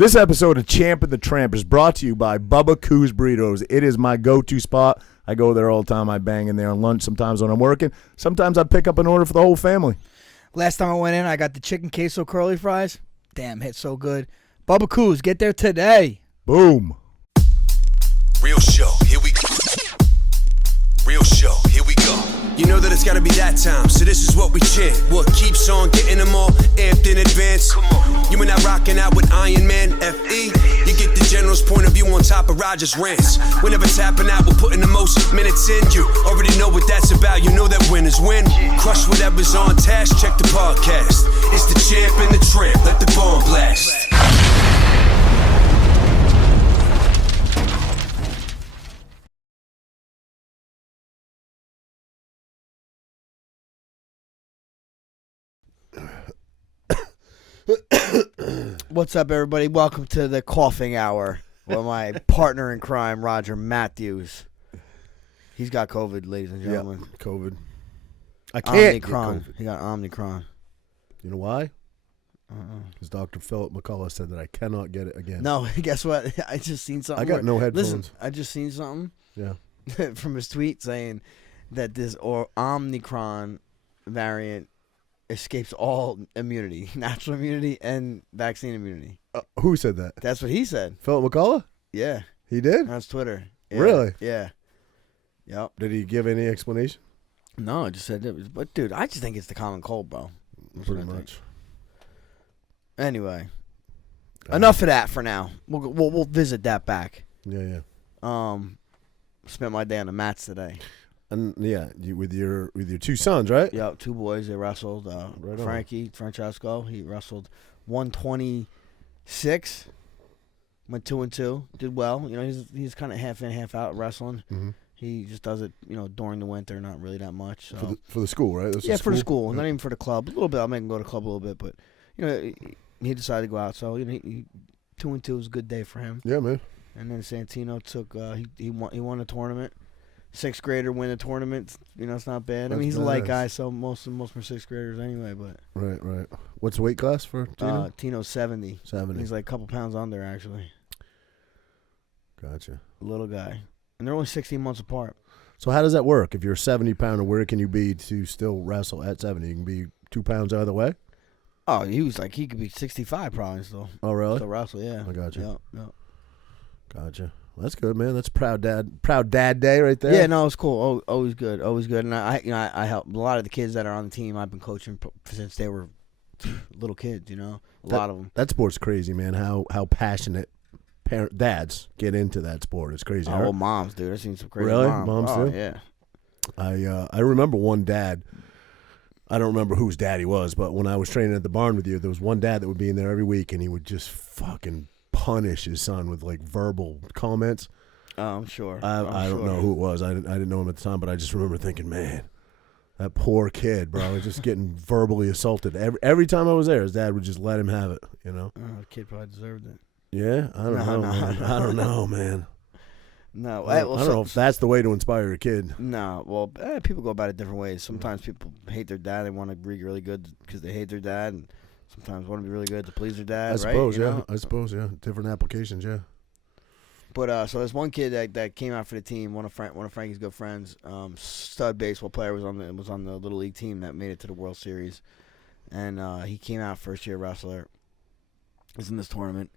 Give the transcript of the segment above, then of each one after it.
This episode of Champ and the Tramp is brought to you by Bubba Coos Burritos. It is my go-to spot. I go there all the time. I bang in there on lunch sometimes when I'm working. Sometimes I pick up an order for the whole family. Last time I went in, I got the chicken queso curly fries. Damn, hit so good. Bubba Coos, get there today. Boom. Real show, here we go. Real show, here we go. You know that it's gotta be that time, so this is what we chant. What keeps on getting them all amped in advance? Come on. You and I rocking out with Iron Man, F.E. You get the general's point of view on top of Roger's rants. We're never tapping out, we're putting the most minutes in. You already know what that's about, you know that winners win. Crush whatever's on task, check the podcast. It's the Champ and the Tramp, let the bomb blast. What's up, everybody? Welcome to the coughing hour with my partner in crime, Roger Matthews. He's got COVID, ladies and gentlemen. Yeah, COVID. I can't Omicron. get COVID. He got Omicron. You know why? Because Dr. Philip McCullough said that I cannot get it again. No, guess what? I just seen something. I got no headphones. Listen, I just seen something. Yeah. From his tweet saying that this Omicron variant escapes all immunity, natural immunity and vaccine immunity. Who said that? That's what he said. Philip McCullough? Yeah. He did? That's Twitter. Yeah. Really? Yeah. Yep. Did he give any explanation? No, I just said it was, but dude, I just think it's the common cold, bro. Pretty much. Anyway, enough of that for now. We'll visit that back. Yeah. Spent my day on the mats today. And yeah, with your two sons, right? Yep, two boys. They wrestled. Right Francesco, he wrestled 126. Went 2-2. Did well. You know, he's kind of half in, half out wrestling. Mm-hmm. He just does it, you know, during the winter, not really that much. So. For the school, right? Yeah, for the school, not even for the club. A little bit. I'll make him go to the club a little bit, but you know, he decided to go out. So you know, 2-2 was a good day for him. Yeah, man. And then Santino took he won a tournament. Sixth grader win a tournament. You know, it's not bad. I mean, he's a light guy, so most are sixth graders anyway. But right. What's the weight class for Tino? Tino's 70. 70. He's like a couple pounds under, actually. Gotcha. Little guy, and they're only 16 months apart. So how does that work? If you're a 70-pounder, where can you be to still wrestle at 70? You can be 2 pounds either way. Oh, he could be 65 probably still. Oh, really? Still wrestle, yeah. I gotcha. Yep. Gotcha. Well, that's good, man. That's proud dad day right there. Yeah, no, it's cool. Always good. And I help a lot of the kids that are on the team. I've been coaching since they were little kids. You know, a lot of them. That sport's crazy, man. How passionate dads get into that sport. It's crazy. Oh, well, moms, dude. I've seen some crazy really? moms. Moms too? Yeah. I remember one dad. I don't remember whose dad he was, but when I was training at the barn with you, there was one dad that would be in there every week, and he would just fucking punish his son with like verbal comments. Oh, I'm sure. I don't know who it was. I didn't know him at the time, but I just remember thinking, man, that poor kid, bro, was just getting verbally assaulted. Every time I was there, his dad would just let him have it, you know? Oh, the kid probably deserved it. Yeah? I don't know, man. I don't know, man. No, I don't know if that's the way to inspire a kid. No, well, people go about it different ways. Sometimes people hate their dad. They want to be really good because they hate their dad, and sometimes want to be really good to please their dad. I suppose, right? Yeah. I suppose, yeah. Different applications, yeah. But so there's one kid that came out for the team. One of Frankie's good friends, stud baseball player, was on the little league team that made it to the World Series, and he came out first year wrestler. He's in this tournament.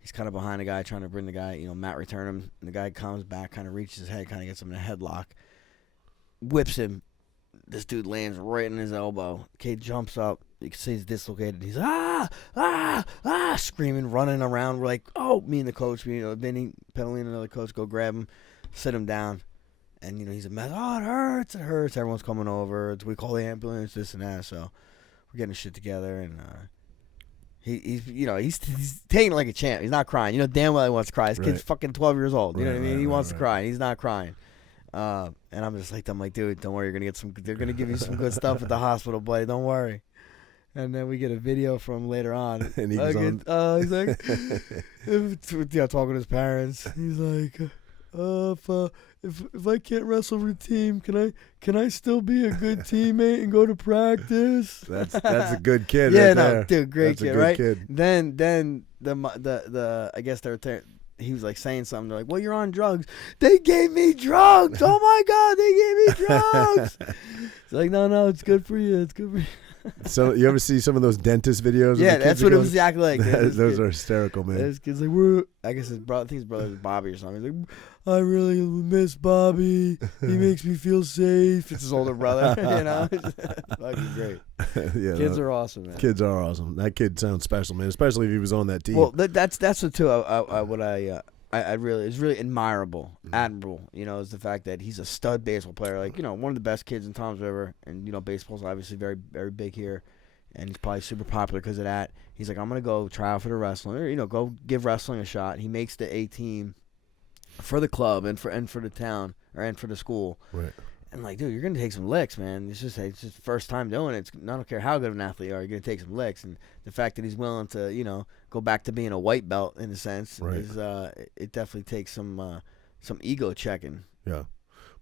He's kind of behind the guy, trying to bring the guy, you know, Matt return him. And the guy comes back, kind of reaches his head, kind of gets him in a headlock, whips him. This dude lands right in his elbow. Kid jumps up. You can see he's dislocated. He's screaming, running around. We're like, oh, me and the coach, you know, Vinny, Penalty, and another coach go grab him, sit him down. And, you know, he's a mess. Oh, it hurts. Everyone's coming over. We call the ambulance, this and that. So we're getting shit together. And he's taking it like a champ. He's not crying. You know damn well he wants to cry. His kid's fucking 12 years old. You know what I mean? He wants to cry. He's not crying. And I'm like, dude, don't worry. They're gonna give you some good stuff at the hospital, buddy. Don't worry. And then we get a video from him later on. And he's like, talking to his parents. He's like, if I can't wrestle for the team, can I still be a good teammate and go to practice? That's a good kid. Yeah, right no, there. dude, great That's kid, a good right? Kid. Then I guess he was like saying something. They're like, "Well, you're on drugs." They gave me drugs. Oh my God, they gave me drugs. It's like, no, it's good for you. It's good for you. So you ever see some of those dentist videos? Yeah, that's what it was exactly like. Those are hysterical, man. This kid's like, I guess I think his brother was Bobby or something. He's like, I really miss Bobby. He makes me feel safe. It's his older brother, you know. Fucking great. Yeah, Kids are awesome, man. Kids are awesome. That kid sounds special, man. Especially if he was on that team. Well, that's what too. I really is really admirable. You know, is the fact that he's a stud baseball player. Like, you know, one of the best kids in Tom's River, and you know, baseball's obviously very, very big here, and he's probably super popular because of that. He's like, I'm gonna go try out for the wrestling, or, you know, go give wrestling a shot. He makes the A team for the club and for the town and for the school. Right. And like, dude, you're gonna take some licks, man. It's just first time doing it. I don't care how good of an athlete you are, you're gonna take some licks. And the fact that he's willing to, you know, go back to being a white belt in a sense, right, is it definitely takes some ego checking. Yeah,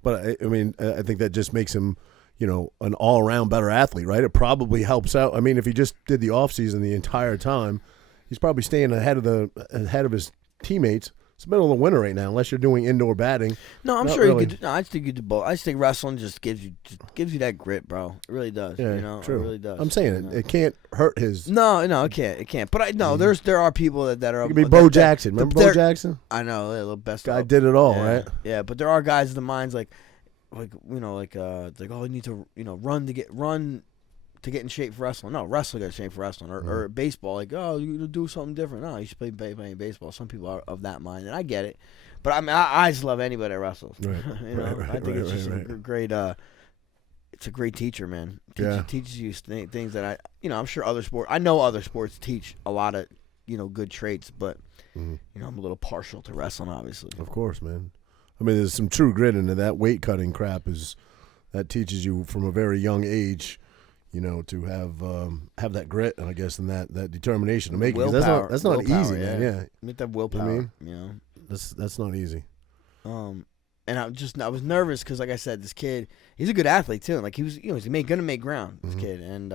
but I mean, I think that just makes him, you know, an all around better athlete, right? It probably helps out. I mean, if he just did the off season the entire time, he's probably staying ahead of his teammates. It's the middle of the winter right now, unless you're doing indoor batting. No, I'm sure really. You could. No, I just think you do both. I just think wrestling just gives you that grit, bro. It really does. Yeah, you know, true. It really does. I'm saying it can't hurt his. No, it can't. It can't. But there are people that are. It could be Bo Jackson. Remember Bo Jackson? I know, the best guy did it all, yeah, right? Yeah, but there are guys in the minds like you know, like oh, you need to, you know, run to get in shape for wrestling. No, wrestling got in shape for wrestling. Or baseball, like, oh, you do something different. No, you should play baseball. Some people are of that mind, and I get it. But I mean, I just love anybody that wrestles. Right. You know, right, I think it's just right. a great. It's a great teacher, man. Teaches you things that I'm sure other sports. I know other sports teach a lot of, you know, good traits, but you know, I'm a little partial to wrestling, obviously. Of course, man. I mean, there's some true grit into that. Weight cutting crap that teaches you from a very young age, you know, to have that grit, I guess, and that determination to make it. That's not easy, man. Yeah, you have to have willpower. You know, that's not easy. And I was nervous because, like I said, this kid, he's a good athlete too. Like, he was, you know, he's gonna make ground, this kid, and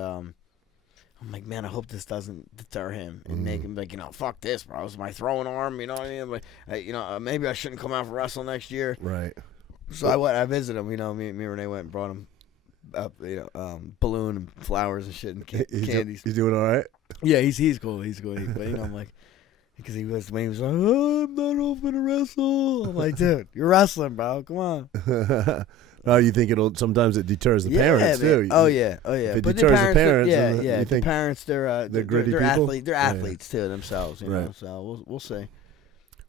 I'm like, man, I hope this doesn't deter him and make him like, you know, fuck this, bro. It's my throwing arm, you know what I mean? Like, you know, maybe I shouldn't come out for wrestling next year. Right. So I visited him. You know, me and Renee went and brought him up, you know, balloon and flowers and shit and candies. He's doing all right. Yeah, he's cool. He's cool. But, you know, I'm like, because when he was like, oh, I'm not open to wrestle. I'm like, dude, you're wrestling, bro. Come on. No, you think sometimes it deters the parents too. Oh yeah. If it But deters the parents, you think the parents, they're gritty they're people? athletes. They're athletes too themselves. You know, Right. so we'll see.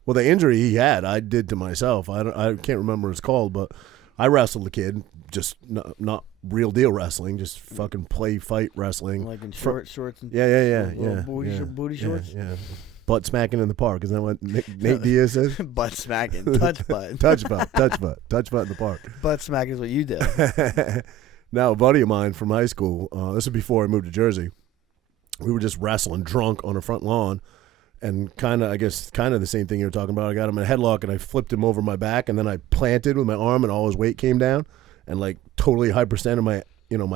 Well, the injury he had, I did to myself. I can't remember what it's called, but I wrestled a kid, just not real deal wrestling, just fucking fight wrestling. Like in shorts and Yeah. booty shorts. Yeah. Butt smacking in the park. Isn't that what Nate Diaz says? Butt smacking, touch butt, touch butt in the park. Butt smacking is what you do. Now, a buddy of mine from high school. This is before I moved to Jersey. We were just wrestling drunk on a front lawn, and kind of the same thing you were talking about. I got him in a headlock and I flipped him over my back, and then I planted with my arm, and all his weight came down, and like totally hyperextended my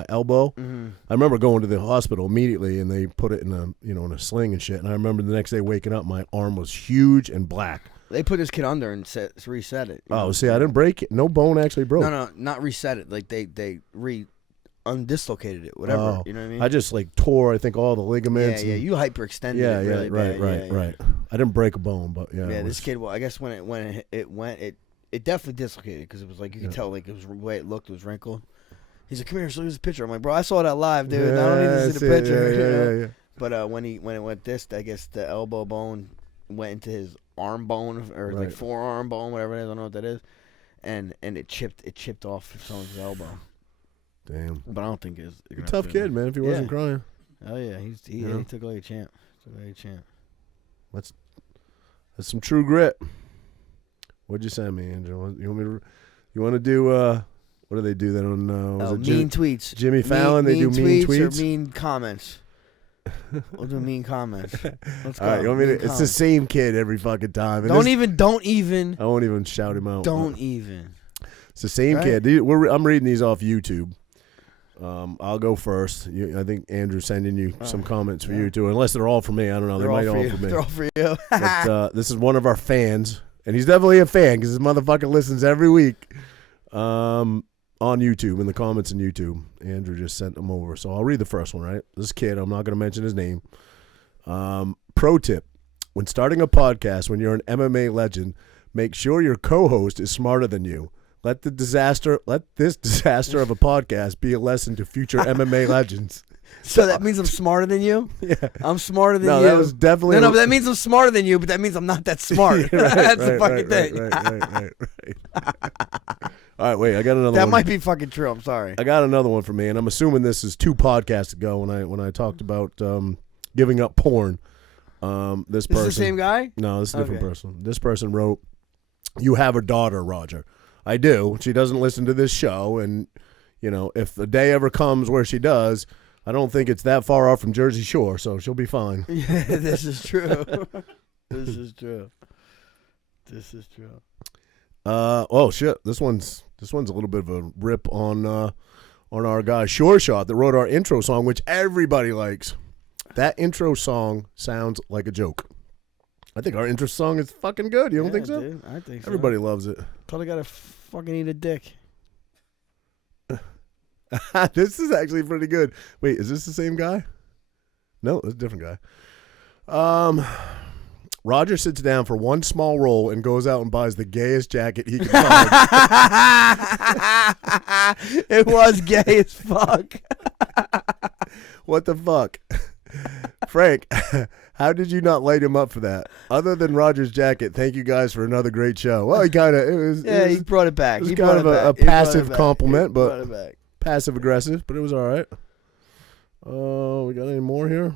elbow. Mm-hmm. I remember going to the hospital immediately, and they put it in a sling and shit. And I remember the next day waking up, my arm was huge and black. They put this kid under and reset it. Oh, see, I didn't break it. No bone actually broke. No, not reset it. Like they undislocated it, whatever. Oh, you know what I mean? I just like tore, I think, all the ligaments. Yeah. You hyperextended it really bad. Right. I didn't break a bone, but yeah. Yeah, this kid. Well, I guess when it definitely dislocated because it was like you could tell like it was the way it looked was wrinkled. He's like, come here, so here's a picture. I'm like, bro, I saw that live, dude. I don't need to see the picture. Yeah. But when it went this, I guess the elbow bone went into his arm bone or like forearm bone, whatever it is. I don't know what that is, and it chipped off someone's elbow. Damn. But I don't think it's a tough kid, man. If he wasn't crying. Oh yeah, he took like a champ. That's some true grit. What'd you send me, Angel? You want to do? What do they do that on? Mean tweets. Jimmy Fallon. They do mean tweets or mean comments. We'll do mean comments. Let's go. All right, it's the same kid every fucking time. Don't even. I won't even shout him out. Don't even. It's the same kid. I'm reading these off YouTube. I'll go first. I think Andrew's sending you some comments for you too, unless they're all for me. I don't know. They might all for me. They're all for you. But, this is one of our fans, and he's definitely a fan because this motherfucker listens every week on YouTube, in the comments on YouTube. Andrew just sent them over. So I'll read the first one, right? This kid, I'm not going to mention his name. Pro tip. When starting a podcast, when you're an MMA legend, make sure your co-host is smarter than you. Let this disaster of a podcast be a lesson to future MMA legends. So that means I'm smarter than you? Yeah. I'm smarter than you. No, that was definitely... No, but that means I'm smarter than you, but that means I'm not that smart. That's the fucking thing. Right. All right, wait, I got another one. That might be fucking true. I'm sorry. I got another one for me, and I'm assuming this is 2 podcasts ago when I talked about giving up porn. This person... Is this the same guy? No, this is a different person. This person wrote, "You have a daughter, Roger." I do. She doesn't listen to this show, and, if the day ever comes where she does, I don't think it's that far off from Jersey Shore, so she'll be fine. Yeah, this is true. This is true. Oh shit! This one's a little bit of a rip on our guy Sure Shot that wrote our intro song, which everybody likes. That intro song sounds like a joke. I think our intro song is fucking good. You don't think so? Dude, I think so. Everybody loves it. Probably gotta fucking eat a dick. This is actually pretty good. Wait, is this the same guy? No, it's a different guy. Roger sits down for one small roll and goes out and buys the gayest jacket he can find. It was gay as fuck. What the fuck? Frank, how did you not light him up for that? Other than Roger's jacket, thank you guys for another great show. Well, he brought it back. It was kind of a passive compliment, but passive aggressive, but it was all right. We got any more here?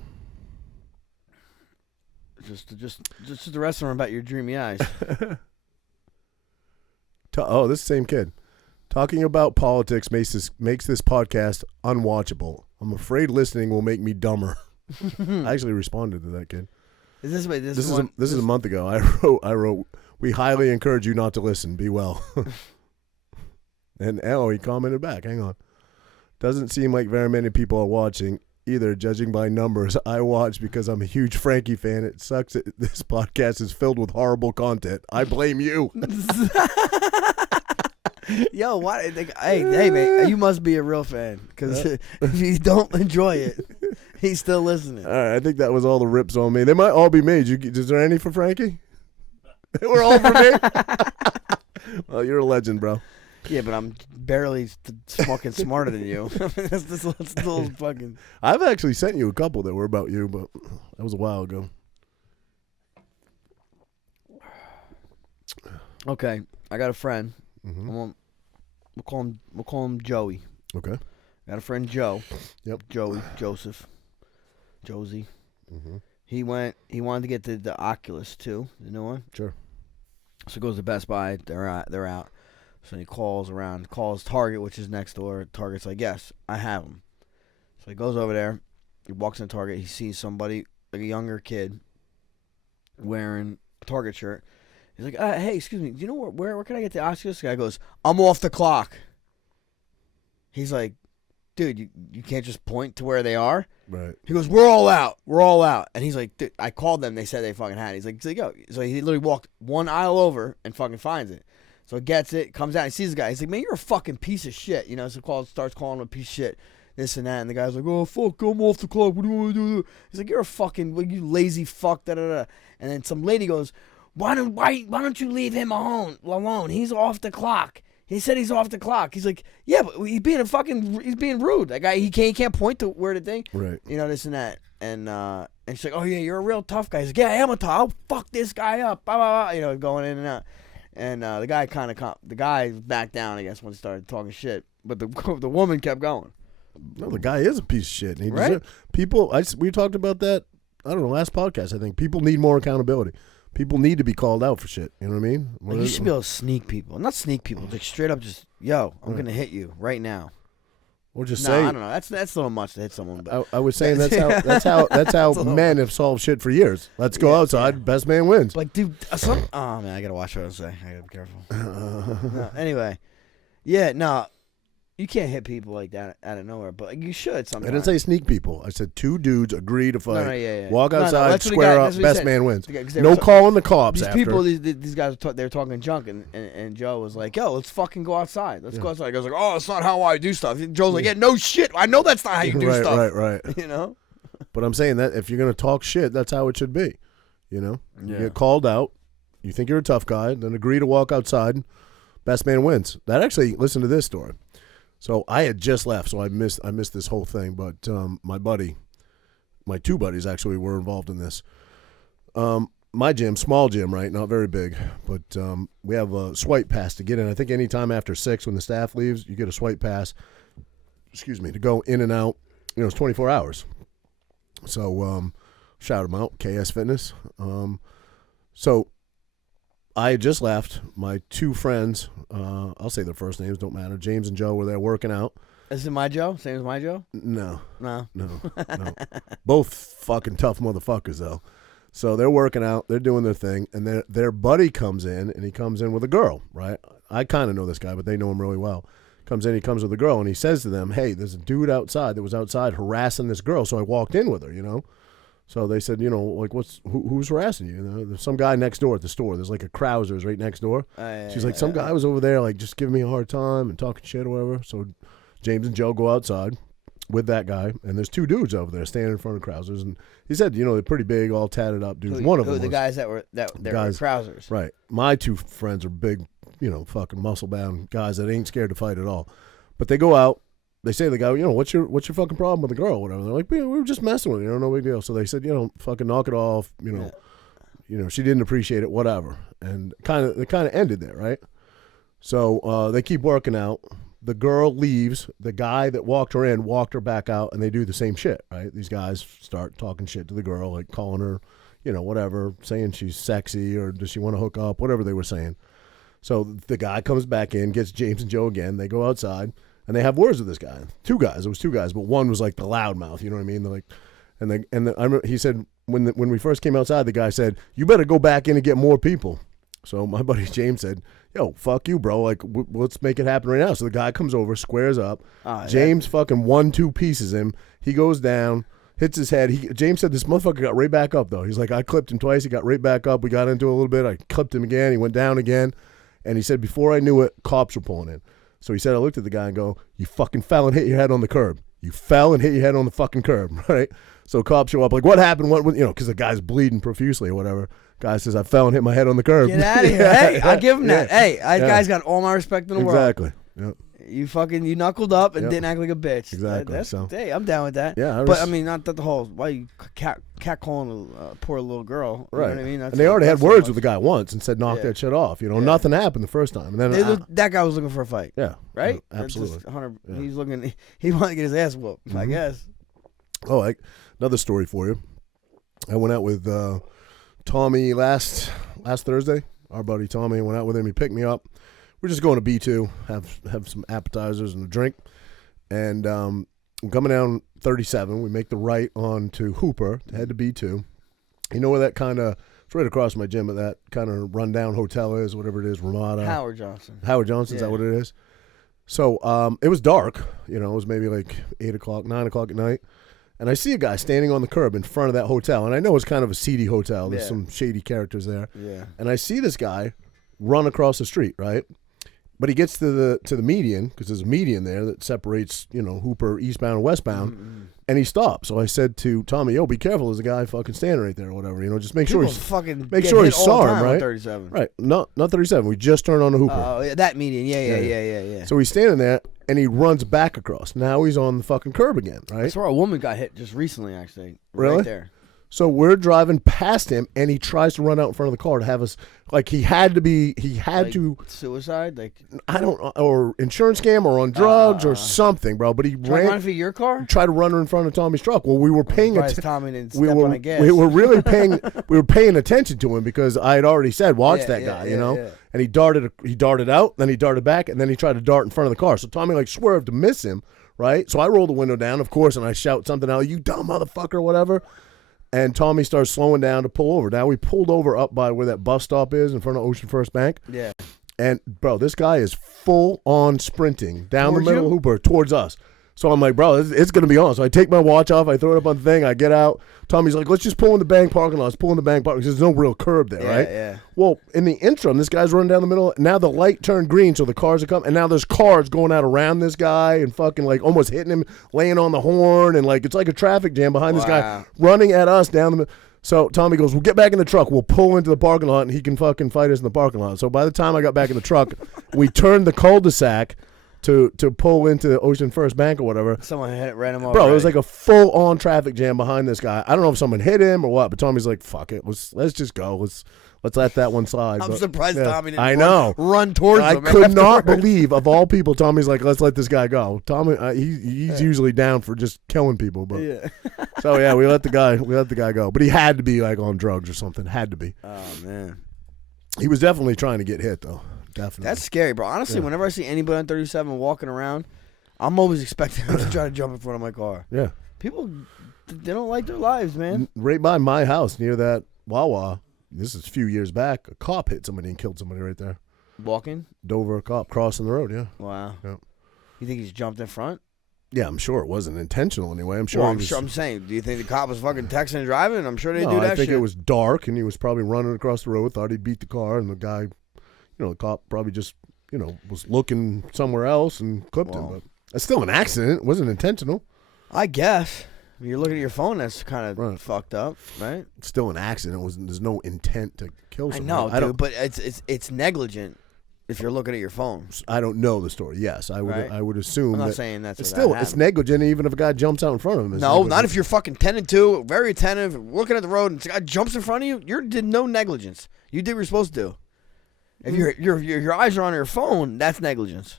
Just the rest of them about your dreamy eyes. This is the same kid. Talking about politics makes this podcast unwatchable. I'm afraid listening will make me dumber. I actually responded to that kid. This is a month ago. I wrote, "We highly encourage you not to listen. Be well." And he commented back. Hang on. "Doesn't seem like very many people are watching either, judging by numbers. I watch because I'm a huge Frankie fan. It sucks that this podcast is filled with horrible content. I blame you." Yo, why? Hey, man, you must be a real fan because if you don't enjoy it, he's still listening. All right, I think that was all the rips on me. They might all be made. Is there any for Frankie? They were all for me. Well, you're a legend, bro. Yeah, but I'm barely fucking smarter than you. That's still fucking. I've actually sent you a couple that were about you, but that was a while ago. Okay, I got a friend. Mm-hmm. We'll call him Joey. Okay. Got a friend Joe. Yep. Joey, Joseph, Josie. Mm-hmm. He wanted to get the Oculus too, the new one. Sure. So he goes to Best Buy. They're out. So he calls Target, which is next door. Target's like, "Yes, I have them." So he goes over there. He walks in Target. He sees somebody, like a younger kid, wearing a Target shirt. He's like, "Hey, excuse me, do you know where can I get the Oculus?" The guy goes, "I'm off the clock." He's like, "Dude, you can't just point to where they are." Right. He goes, "We're all out. And he's like, "Dude, I called them. They said they fucking had it." He's like, "Yo." So he literally walked one aisle over and fucking finds it. So he gets it, comes out, and sees the guy. He's like, "Man, you're a fucking piece of shit." So starts calling him a piece of shit, this and that. And the guy's like, "Oh, fuck, I'm off the clock. What do you want to do?" He's like, "You're a fucking, you lazy fuck, da-da-da." And then some lady goes, Why don't you leave him alone? He's off the clock. He said he's off the clock. He's like, "Yeah, but he's being rude. That guy, he can't point to where the thing." Right. This and that. And she's like, "Oh yeah, you're a real tough guy." He's like, "Yeah, I am a tough. I'll fuck this guy up." Blah, blah, blah, going in and out. And the guy backed down, I guess, when he started talking shit. But the woman kept going. No, the guy is a piece of shit. And right? We talked about that, I don't know, last podcast, I think. People need more accountability. People need to be called out for shit. You know what I mean? Like, you should be able to sneak people. Not sneak people, like straight up just, "Yo, I'm going to hit you right now." Or just say. I don't know. That's a little much to hit someone. But I was saying that's how men have solved shit for years. Let's go outside. Yeah. Best man wins. Like, dude, oh man, I gotta watch what I say. I gotta be careful. No, anyway, yeah, no. You can't hit people like that out of nowhere, but like, you should sometimes. I didn't say sneak people. I said 2 dudes agree to fight. No, yeah. Walk outside, square up, best man wins. No calling the cops These after. people, these guys, they were talking junk, and Joe was like, yo, let's fucking go outside. Let's go outside. He goes like, oh, it's not how I do stuff. Joe's like, yeah, no shit. I know that's not how you do stuff. Right. You know? But I'm saying that if you're going to talk shit, that's how it should be. You know? You get called out. You think you're a tough guy, then agree to walk outside. Best man wins. That actually, listen to this story. So I had just left, so I missed this whole thing. But my 2 buddies actually were involved in this. My gym, small gym, right? Not very big, but we have a swipe pass to get in. I think anytime after 6 when the staff leaves, you get a swipe pass. Excuse me, to go in and out. You know, it's 24 hours. So shout them out, KS Fitness. So I had just left. My 2 friends, I'll say their first names, don't matter. James and Joe were there working out. Is it my Joe? Same as my Joe? No. Both fucking tough motherfuckers, though. So they're working out. They're doing their thing. And their buddy comes in, and he comes in with a girl, right? I kind of know this guy, but they know him really well. He comes with a girl, and he says to them, hey, there's a dude outside that was outside harassing this girl. So I walked in with her, you know. So they said, you know, like, who's harassing you? You know, there's some guy next door at the store. There's like a Krauser's right next door. She's like, some guy was over there, like, just giving me a hard time and talking shit or whatever. So James and Joe go outside with that guy, and there's 2 dudes over there standing in front of Krauser's. And he said, you know, they're pretty big, all tatted up dudes. One of them the guys that were Krauser's. Right. My 2 friends are big, you know, fucking muscle-bound guys that ain't scared to fight at all. But they go out. They say to the guy, you know, what's your fucking problem with the girl or whatever? They're like, we were just messing with her, you know, no big deal. So they said, you know, fucking knock it off, you know, she didn't appreciate it, whatever. And it kind of ended there, right? So they keep working out. The girl leaves. The guy that walked her in walked her back out, and they do the same shit, right? These guys start talking shit to the girl, like calling her, you know, whatever, saying she's sexy or does she want to hook up, whatever they were saying. So the guy comes back in, gets James and Joe again. They go outside. And they have words with this guy. 2 guys. It was 2 guys, but one was like the loudmouth. You know what I mean? They're like, I remember he said when we first came outside, the guy said, "You better go back in and get more people." So my buddy James said, "Yo, fuck you, bro. Like, let's make it happen right now." So the guy comes over, squares up. James fucking 1-2 pieces him. He goes down, hits his head. James said this motherfucker got right back up though. He's like, I clipped him twice. He got right back up. We got into it a little bit. I clipped him again. He went down again, and he said before I knew it, cops were pulling in. So he said, I looked at the guy and go, you fucking fell and hit your head on the curb. You fell and hit your head on the fucking curb, right? So cops show up, like, what happened? What you know, because the guy's bleeding profusely or whatever. Guy says, I fell and hit my head on the curb. Get out of here. Hey, I'll give him that. Hey, that guy's got all my respect in the world. Exactly. Yep. You knuckled up and didn't act like a bitch. Exactly. Hey, I'm down with that. Yeah. But I mean, not that the whole why you cat calling a poor little girl. Right. You know what I mean? And they already had words with the guy once and said, knock that shit off. You know, nothing happened the first time. And then that guy was looking for a fight. Yeah. Right. Absolutely. He's looking. He wanted to get his ass whooped. I guess. Oh, another story for you. I went out with Tommy last Thursday. Our buddy Tommy went out with him. He picked me up. We're just going to B2, have some appetizers and a drink. And I'm coming down 37. We make the right on to Hooper to head to B2. You know where that kind of, it's right across my gym, but that kind of rundown hotel is, whatever it is, Ramada. Howard Johnson. Is that what it is? So it was dark. You know, it was maybe like 8 o'clock, 9 o'clock at night. And I see a guy standing on the curb in front of that hotel. And I know it's kind of a seedy hotel. There's some shady characters there. Yeah. And I see this guy run across the street, right? But he gets to the median, because there's a median there that separates, you know, Hooper eastbound and westbound, and he stops. So I said to Tommy, "Yo, be careful! There's a guy fucking standing right there, or whatever. You know, just make sure he saw him, right? 37, right? Not 37. We just turned on the Hooper. Oh, yeah, that median, yeah. So he's standing there, and he runs back across. Now he's on the fucking curb again, right? I saw a woman got hit just recently, actually. Really? Right there. So we're driving past him, and he tries to run out in front of the car to have us, like he had to suicide, like I don't, or insurance scam, or on drugs, or something, bro. But he ran for your car, tried to run her in front of Tommy's truck. Well, we were paying attention. Tommy didn't step on a gas. We were really paying. We were paying attention to him because I had already said, watch that guy, you know. Yeah. And he darted out, then he darted back, and then he tried to dart in front of the car. So Tommy like swerved to miss him, right? So I roll the window down, of course, and I shout something out, "You dumb motherfucker," or whatever. And Tommy starts slowing down to pull over. Now we pulled over up by where that bus stop is in front of Ocean First Bank. Yeah. And, bro, this guy is full on sprinting down Towards the middle you? Hooper towards us. So I'm like, bro, it's going to be on. So I take my watch off. I throw it up on the thing. I get out. Tommy's like, let's just pull in the bank parking lot. Let's pull in the bank parking lot. There's no real curb there, right? Yeah. Well, in the interim, this guy's running down the middle. Now the light turned green, so the cars are coming. And now there's cars going out around this guy and fucking like almost hitting him, laying on the horn. And like it's like a traffic jam behind this guy running at us down the middle. So Tommy goes, we'll get back in the truck. We'll pull into the parking lot, and he can fucking fight us in the parking lot. So by the time I got back in the truck, we turned the cul-de-sac to pull into Ocean First Bank or whatever. Someone ran him over. Bro, it was like a full-on traffic jam behind this guy. I don't know if someone hit him or what, but Tommy's like, fuck it. Let's just go. Let's let that one slide. I'm surprised Tommy didn't run towards him. I could not believe, of all people, Tommy's like, let's let this guy go. Tommy, he's usually down for just killing people. But Yeah. So, yeah, we let the guy go. But he had to be, like, on drugs or something. Had to be. Oh, man. He was definitely trying to get hit, though. Definitely. That's scary, bro. Honestly, whenever I see anybody on 37 walking around, I'm always expecting them to try to jump in front of my car. Yeah. People, they don't like their lives, man. Right by my house, near that Wawa, this is a few years back, a cop hit somebody and killed somebody right there. Walking? Dover cop crossing the road, yeah. Wow. Yeah. You think he's jumped in front? Yeah, I'm sure it wasn't intentional anyway. I'm sure. Well, I'm saying, do you think the cop was fucking texting and driving? I'm sure they do that shit. I think it was dark, and he was probably running across the road, thought he beat the car, and the guy, the cop probably just, was looking somewhere else and clipped him. But it's still an accident. It wasn't intentional. I guess. When you're looking at your phone, that's kind of fucked up, right? It's still an accident. There's no intent to kill someone. I know, dude, but it's negligent if you're looking at your phone. I don't know the story. Yes, I would assume. I'm not saying that's it's what still that it's negligent even if a guy jumps out in front of him. No, not if you're fucking 10 and 2, very attentive, looking at the road, and a guy jumps in front of you. You did no negligence. You did what you're supposed to do. If your eyes are on your phone, that's negligence.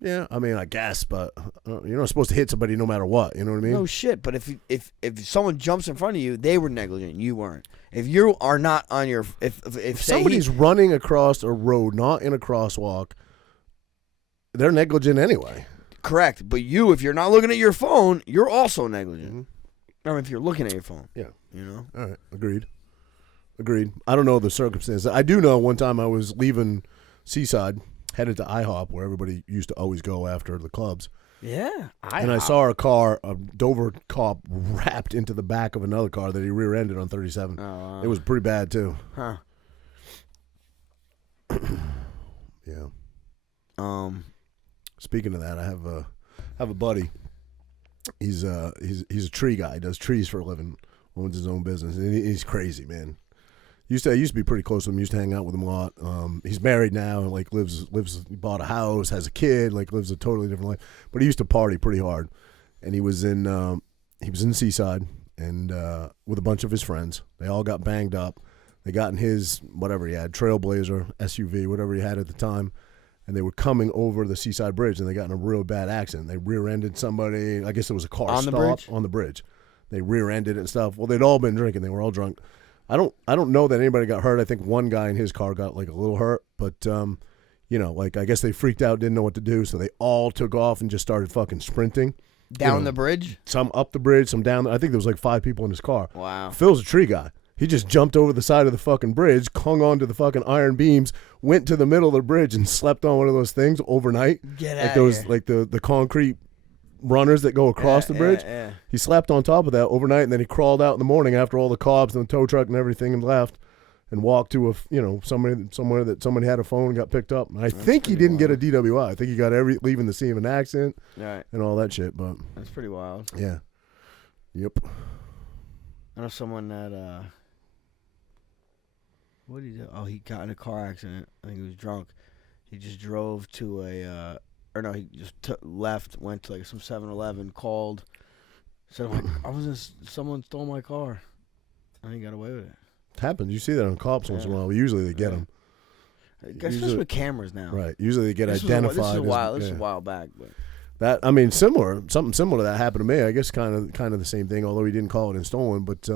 Yeah, I mean, I guess, but you're not supposed to hit somebody no matter what. You know what I mean? No shit. But if someone jumps in front of you, they were negligent. You weren't. If you are not on your if somebody's running across a road, not in a crosswalk, they're negligent anyway. Correct. But if you're not looking at your phone, you're also negligent. Mm-hmm. I mean, if you're looking at your phone. Yeah. All right. Agreed. I don't know the circumstances. I do know one time I was leaving Seaside, headed to IHOP, where everybody used to always go after the clubs. Yeah. And I saw a Dover cop wrapped into the back of another car that he rear-ended on 37. It was pretty bad, too. Huh. Yeah. Speaking of that, I have a buddy. He's a tree guy. He does trees for a living. Owns his own business. And he's crazy, man. I used to be pretty close to him. Used to hang out with him a lot. He's married now and like lives. Bought a house, has a kid. Like lives a totally different life. But he used to party pretty hard. And he was in Seaside and with a bunch of his friends. They all got banged up. They got in his whatever he had, Trailblazer SUV, whatever he had at the time. And they were coming over the Seaside Bridge, and they got in a real bad accident. They rear-ended somebody. I guess it was a car on the bridge. They rear-ended it and stuff. Well, they'd all been drinking. They were all drunk. I don't know that anybody got hurt. I think one guy in his car got like a little hurt, but like I guess they freaked out, didn't know what to do, so they all took off and just started fucking sprinting down the bridge. Some up the bridge, some down. I think there was like 5 people in his car. Wow. Phil's a tree guy. He just jumped over the side of the fucking bridge, clung onto the fucking iron beams, went to the middle of the bridge, and slept on one of those things overnight. Get like out those, here. like the concrete runners that go across the bridge. Yeah. He slept on top of that overnight, and then he crawled out in the morning after all the cobs and the tow truck and everything and left, and walked to somewhere that somebody had a phone and got picked up. And I think he didn't get a DWI. I think he got leaving the scene of an accident and all that shit. But that's pretty wild. Yeah. Yep. I know someone that what did he do? Oh, he got in a car accident. I think he was drunk. He just drove to he just left, went to like some 7-Eleven, called, said, someone stole my car. And he got away with it. It happens. You see that on cops once in a while. Usually they get them. Especially with cameras now. Right. Usually they get identified. This is a while back. But something similar to that happened to me. I guess kind of the same thing, although he didn't call it stolen. But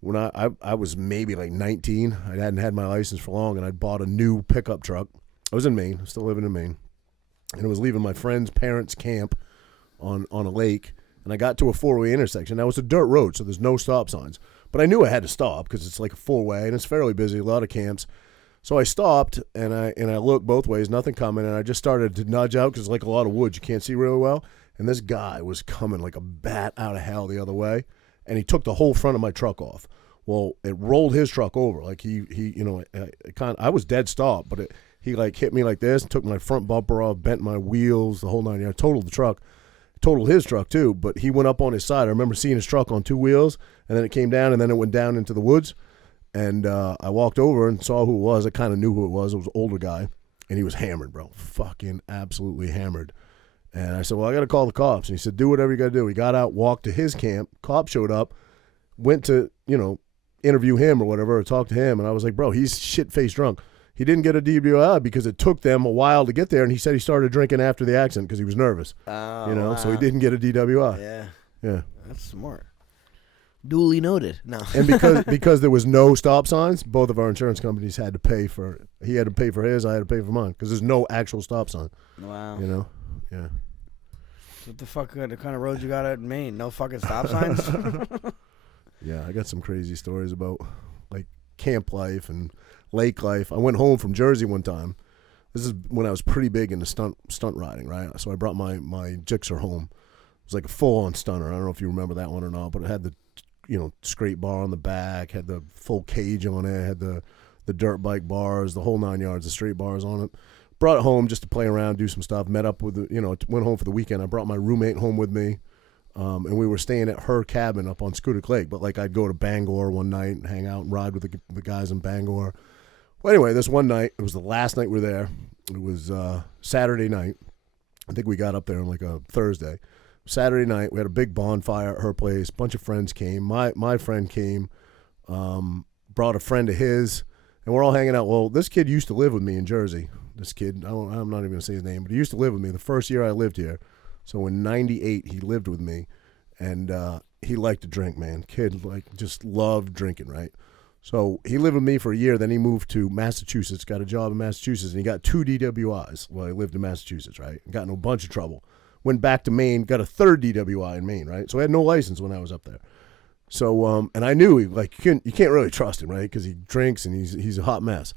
when I was maybe like 19, I hadn't had my license for long, and I'd bought a new pickup truck. I was in Maine. I was still living in Maine. And I was leaving my friend's parents' camp on a lake, and I got to a 4-way intersection. Now, it's a dirt road, so there's no stop signs. But I knew I had to stop because it's like a 4-way, and it's fairly busy, a lot of camps. So I stopped, and I looked both ways, nothing coming, and I just started to nudge out because like a lot of woods, you can't see really well. And this guy was coming like a bat out of hell the other way, and he took the whole front of my truck off. Well, it rolled his truck over. Like he I was dead stop, but he like hit me like this, took my front bumper off, bent my wheels, the whole nine yards, totaled the truck. Totaled his truck too, but he went up on his side. I remember seeing his truck on two wheels, and then it came down, and then it went down into the woods. And I walked over and saw who it was. I kind of knew who it was. It was an older guy, and he was hammered, bro. Fucking absolutely hammered. And I said, well, I got to call the cops. And he said, do whatever you got to do. He got out, walked to his camp. Cops showed up, went to, interview him or whatever, or talk to him. And I was like, bro, he's shit-faced drunk. He didn't get a DWI because it took them a while to get there. And he said he started drinking after the accident because he was nervous. Oh, wow. So he didn't get a DWI. Yeah. Yeah. That's smart. Duly noted. No. And because there was no stop signs, both of our insurance companies had to pay for. He had to pay for his. I had to pay for mine because there's no actual stop sign. Wow. Yeah. What the fuck kind of roads you got out in Maine? No fucking stop signs. Yeah, I got some crazy stories about like camp life and lake life. I went home from Jersey one time. This is when I was pretty big into stunt riding, right? So I brought my Gixxer home. It was like a full-on stunner. I don't know if you remember that one or not, but it had the straight bar on the back, had the full cage on it, had the dirt bike bars, the whole 9 yards, the straight bars on it. Brought it home just to play around, do some stuff. Met up with went home for the weekend. I brought my roommate home with me, and we were staying at her cabin up on Scudic Lake. But like I'd go to Bangor one night and hang out and ride with the guys in Bangor. Well, anyway, this one night, it was the last night we were there. It was Saturday night. I think we got up there on like a Thursday. Saturday night, we had a big bonfire at her place. A bunch of friends came. My friend came, brought a friend of his, and we're all hanging out. Well, this kid used to live with me in Jersey. This kid, I'm not even going to say his name, but he used to live with me the first year I lived here. So in 98, he lived with me, and he liked to drink, man. Kid, like, just loved drinking, right? So he lived with me for a year. Then he moved to Massachusetts, got a job in Massachusetts, and he got 2 DWIs while he lived in Massachusetts, right? Got in a bunch of trouble. Went back to Maine, got a 3rd DWI in Maine, right? So I had no license when I was up there. So, and I knew you can't really trust him, right? Because he drinks and he's a hot mess.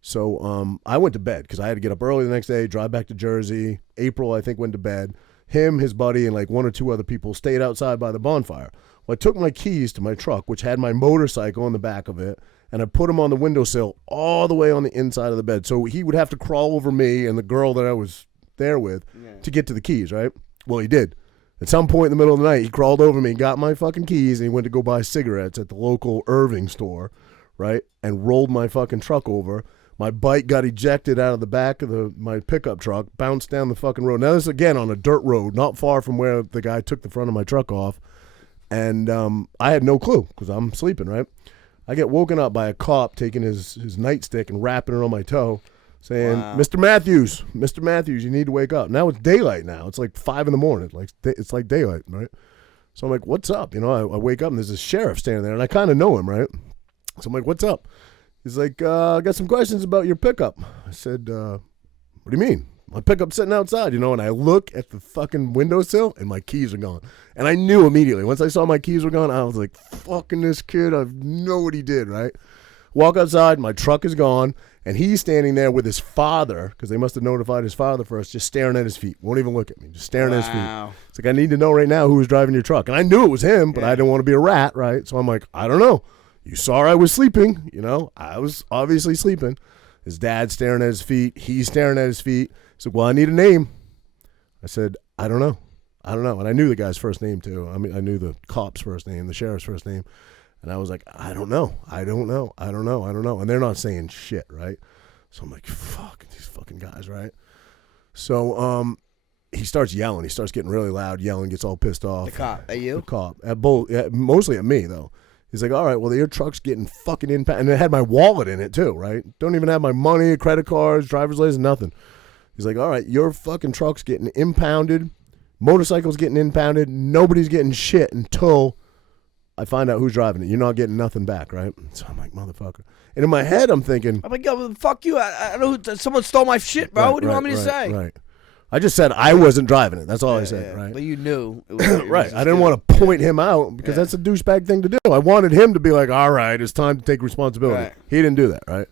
So I went to bed because I had to get up early the next day, drive back to Jersey. April, I think, went to bed. Him, his buddy, and like 1 or 2 other people stayed outside by the bonfire. Well, I took my keys to my truck, which had my motorcycle in the back of it, and I put him on the windowsill all the way on the inside of the bed. So he would have to crawl over me and the girl that I was there with to get to the keys, right? Well, he did. At some point in the middle of the night, he crawled over me, got my fucking keys, and he went to go buy cigarettes at the local Irving store, right? And rolled my fucking truck over. My bike got ejected out of the back of my pickup truck, bounced down the fucking road. Now this is again on a dirt road, not far from where the guy took the front of my truck off. And I had no clue because I'm sleeping, right? I get woken up by a cop taking his nightstick and wrapping it on my toe, saying, wow. Mr. Matthews, you need to wake up. Now it's daylight now. It's like 5 in the morning. It's like daylight, right? So I'm like, what's up? I wake up and there's a sheriff standing there, and I kind of know him, right? So I'm like, what's up? He's like, I got some questions about your pickup. I said, what do you mean? My pickup's sitting outside, and I look at the fucking windowsill, and my keys are gone. And I knew immediately. Once I saw my keys were gone, I was like, fucking this kid, I know what he did, right? Walk outside, my truck is gone, and he's standing there with his father, because they must have notified his father first, just staring at his feet. Won't even look at me, just staring at his feet. It's like, I need to know right now who was driving your truck. And I knew it was him, but I didn't want to be a rat, right? So I'm like, I don't know. You saw I was sleeping, I was obviously sleeping. His dad's staring at his feet. He's staring at his feet. He's like, well, I need a name. I said, I don't know. And I knew the guy's first name, too. I mean, I knew the cop's first name, the sheriff's first name. And I was like, I don't know. And they're not saying shit, right? So I'm like, fuck, these fucking guys, right? So he starts yelling. He starts getting really loud, yelling, gets all pissed off. The cop. At you? The cop. Mostly at me, though. He's like, all right, well, your truck's getting fucking impounded. And it had my wallet in it, too, right? Don't even have my money, credit cards, driver's license, nothing. He's like, all right, your fucking truck's getting impounded. Motorcycle's getting impounded. Nobody's getting shit until I find out who's driving it. You're not getting nothing back, right? So I'm like, motherfucker. And in my head, I'm thinking. I'm like, yo, fuck you. I know someone stole my shit, bro. What do you want me to say? Right. I just said I wasn't driving it. That's all I said, right? But you knew. It was right. I didn't want to point him out because that's a douchebag thing to do. I wanted him to be like, all right, it's time to take responsibility. Right. He didn't do that, right?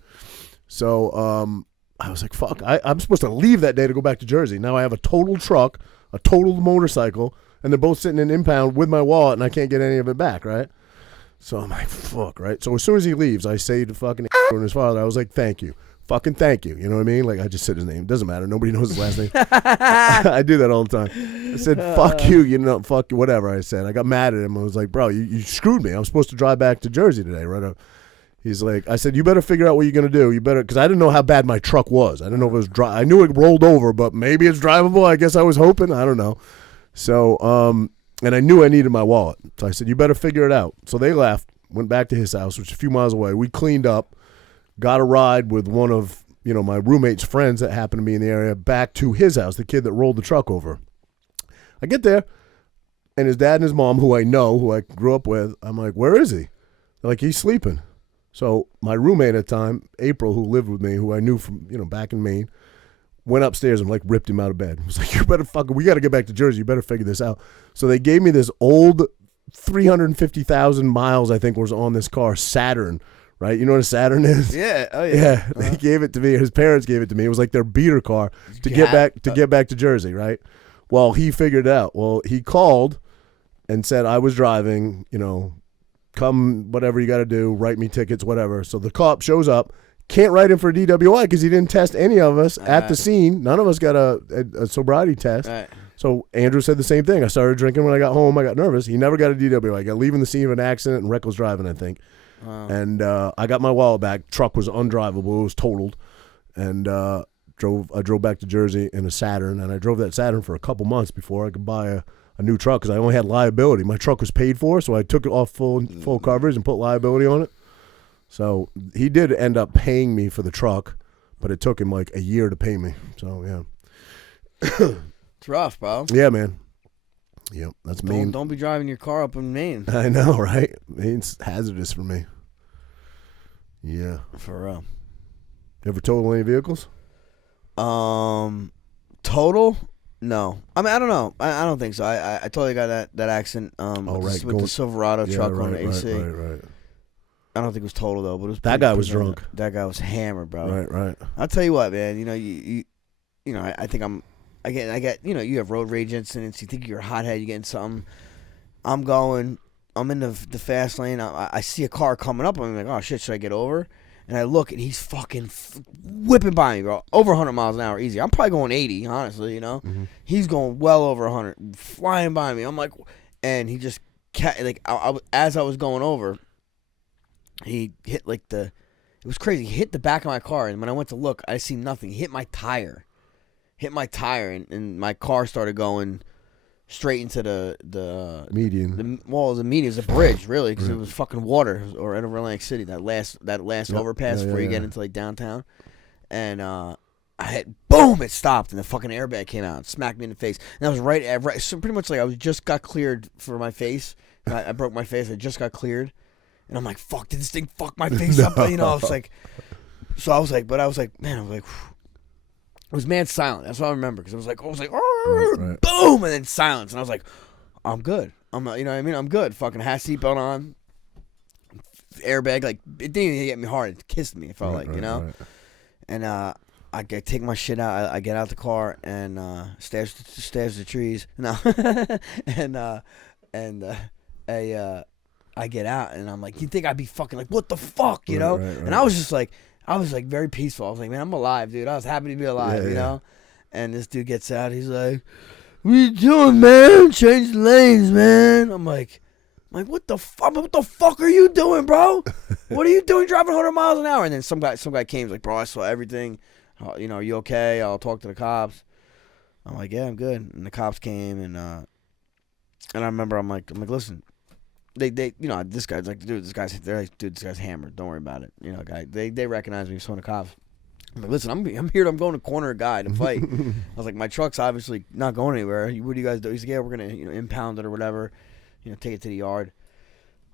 So I was like, fuck, I'm supposed to leave that day to go back to Jersey. Now I have a totaled truck, a totaled motorcycle, and they're both sitting in impound with my wallet, and I can't get any of it back, right? So I'm like, fuck, right? So as soon as he leaves, I say to fucking and his father, I was like, thank you. Fucking thank you. You know what I mean? Like, I just said his name. Doesn't matter. Nobody knows his last name. I do that all the time. I said, fuck you, you know, fuck you, whatever I said. I got mad at him. I was like, bro, you screwed me. I'm supposed to drive back to Jersey today, right? He's like, I said, you better figure out what you're going to do. You better, because I didn't know how bad my truck was. I didn't know if it was dry. I knew it rolled over, but maybe it's drivable. I guess I was hoping. I don't know. So, and I knew I needed my wallet. So I said, you better figure it out. So they left, went back to his house, which is a few miles away. We cleaned up, got a ride with one of, you know, my roommate's friends that happened to be in the area back to his house, the kid that rolled the truck over. I get there, and his dad and his mom, who I know, who I grew up with, I'm like, where is he? They're like, he's sleeping. So my roommate at the time, April, who lived with me, who I knew from, you know, back in Maine, went upstairs and like ripped him out of bed. I was like, you better fucking, we got to get back to Jersey. You better figure this out. So they gave me this old 350,000 miles, I think, was on this car, Saturn. Right, you know what a Saturn is? Yeah, oh yeah. Yeah, they gave it to me. His parents gave it to me. It was like their beater car to get back to Jersey. Right. Well, he figured it out. Well, he called and said I was driving. You know, come whatever you got to do, write me tickets, whatever. So the cop shows up, can't write him for a DWI because he didn't test any of us at the scene. None of us got a sobriety test. Right. So Andrew said the same thing. I started drinking when I got home. I got nervous. He never got a DWI. I got leaving the scene of an accident and reckless driving, I think. Wow. And I got my wallet back. Truck was undrivable. It was totaled. And I drove back to Jersey in a Saturn. And I drove that Saturn for a couple months before I could buy a new truck because I only had liability. My truck was paid for, so I took it off full coverage and put liability on it. So he did end up paying me for the truck, but it took him like a year to pay me. So, yeah. It's rough, bro. Yeah, man. Yep, that's Maine. Don't be driving your car up in Maine. I know, right? Maine's hazardous for me. Yeah. For real. You ever total any vehicles? Total? No. I mean, I don't know. I don't think so. I totally got that accident with the Silverado truck on the AC. Right. I don't think it was total though, but it was that guy was drunk. That guy was hammered, bro. Right. I'll tell you what, man. You know, you know, I think I get, you know, you have road rage incidents. You think you're a hothead, you get in something. I'm in the fast lane. I see a car coming up. I'm like, oh shit, should I get over? And I look, and he's fucking whipping by me, bro. Over 100 miles an hour, easy. I'm probably going 80, honestly, you know. Mm-hmm. He's going well over 100, flying by me. I'm like, and he just like, as I was going over, he hit like it was crazy. He hit the back of my car, and when I went to look, I see nothing. He hit my tire. And my car started going straight into the median. It was a median. It was a bridge, really, because it was fucking water, or in Atlantic City, that last overpass before you get into like downtown. And I hit, boom, it stopped, and the fucking airbag came out and smacked me in the face. And that was right so pretty much like I just got cleared for my face. I broke my face. I just got cleared, and I'm like, fuck, did this thing fuck my face up? You know, I was like, man, whew. It was mad silent. That's what I remember, because I was like, right. Boom, and then silence, and I was like, I'm good. You know what I mean? I'm good. Fucking had seatbelt on, airbag, like it didn't even get me hard. It kissed me. It felt you know. Right. And I take my shit out. I get out the car and stash the trees. No, and I get out, and I'm like, you think I'd be fucking like, what the fuck, you know? Right. And I was just like. I was like very peaceful. I was like, man, I'm alive, dude. I was happy to be alive, you know? And this dude gets out. He's like, what you doing, man? Change lanes, man. I'm like, what the fuck? What the fuck are you doing, bro? What are you doing driving 100 miles an hour? And then some guy came. He's like, bro, I saw everything. You know, are you okay? I'll talk to the cops. I'm like, yeah, I'm good. And the cops came, and I remember I'm like, listen. They you know, this guy's like, dude, this guy's hammered. Don't worry about it. You know, guy, they recognize me from the cops. I'm like, listen, I'm here. I'm going to corner a guy to fight. I was like, my truck's obviously not going anywhere. What do you guys do? He's like, yeah, we're gonna impound it or whatever. You know, take it to the yard.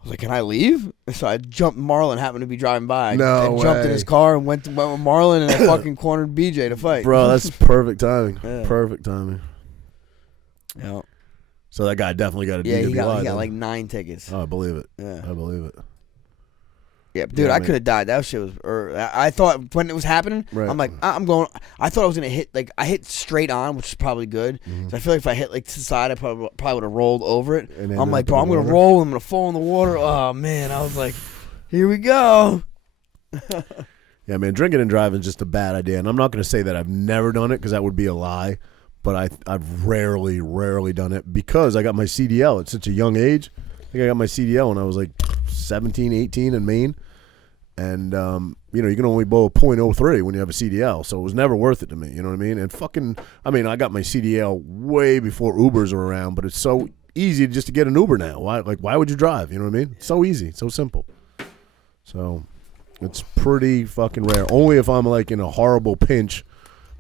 I was like, can I leave? So I jumped. Marlon happened to be driving by. I jumped in his car and went with Marlon and I fucking cornered BJ to fight. Bro, that's perfect timing. Yeah. Perfect timing. Yeah. So that guy definitely got a DWI. Yeah, he got like 9 tickets. Oh, I believe it. Yeah. I believe it. Yeah, dude, I could have died. That shit was. I thought when it was happening, Right. I'm like, I'm going. I thought I was gonna hit. Like, I hit straight on, which is probably good. So I feel like if I hit like to the side, I probably would have rolled over it. And I'm like, ended up bro, in I'm the gonna water? roll. I'm gonna fall in the water. Oh man, I was like, here we go. Yeah, man, drinking and driving is just a bad idea. And I'm not going to say that I've never done it because that would be a lie. But I've rarely done it because I got my CDL at such a young age. I think I got my CDL when I was like 17, 18 in Maine. And, you can only blow a .03 when you have a CDL. So it was never worth it to me. You know what I mean? And I got my CDL way before Ubers were around. But it's so easy just to get an Uber now. Why would you drive? You know what I mean? It's so easy. So simple. So it's pretty fucking rare. Only if I'm like in a horrible pinch.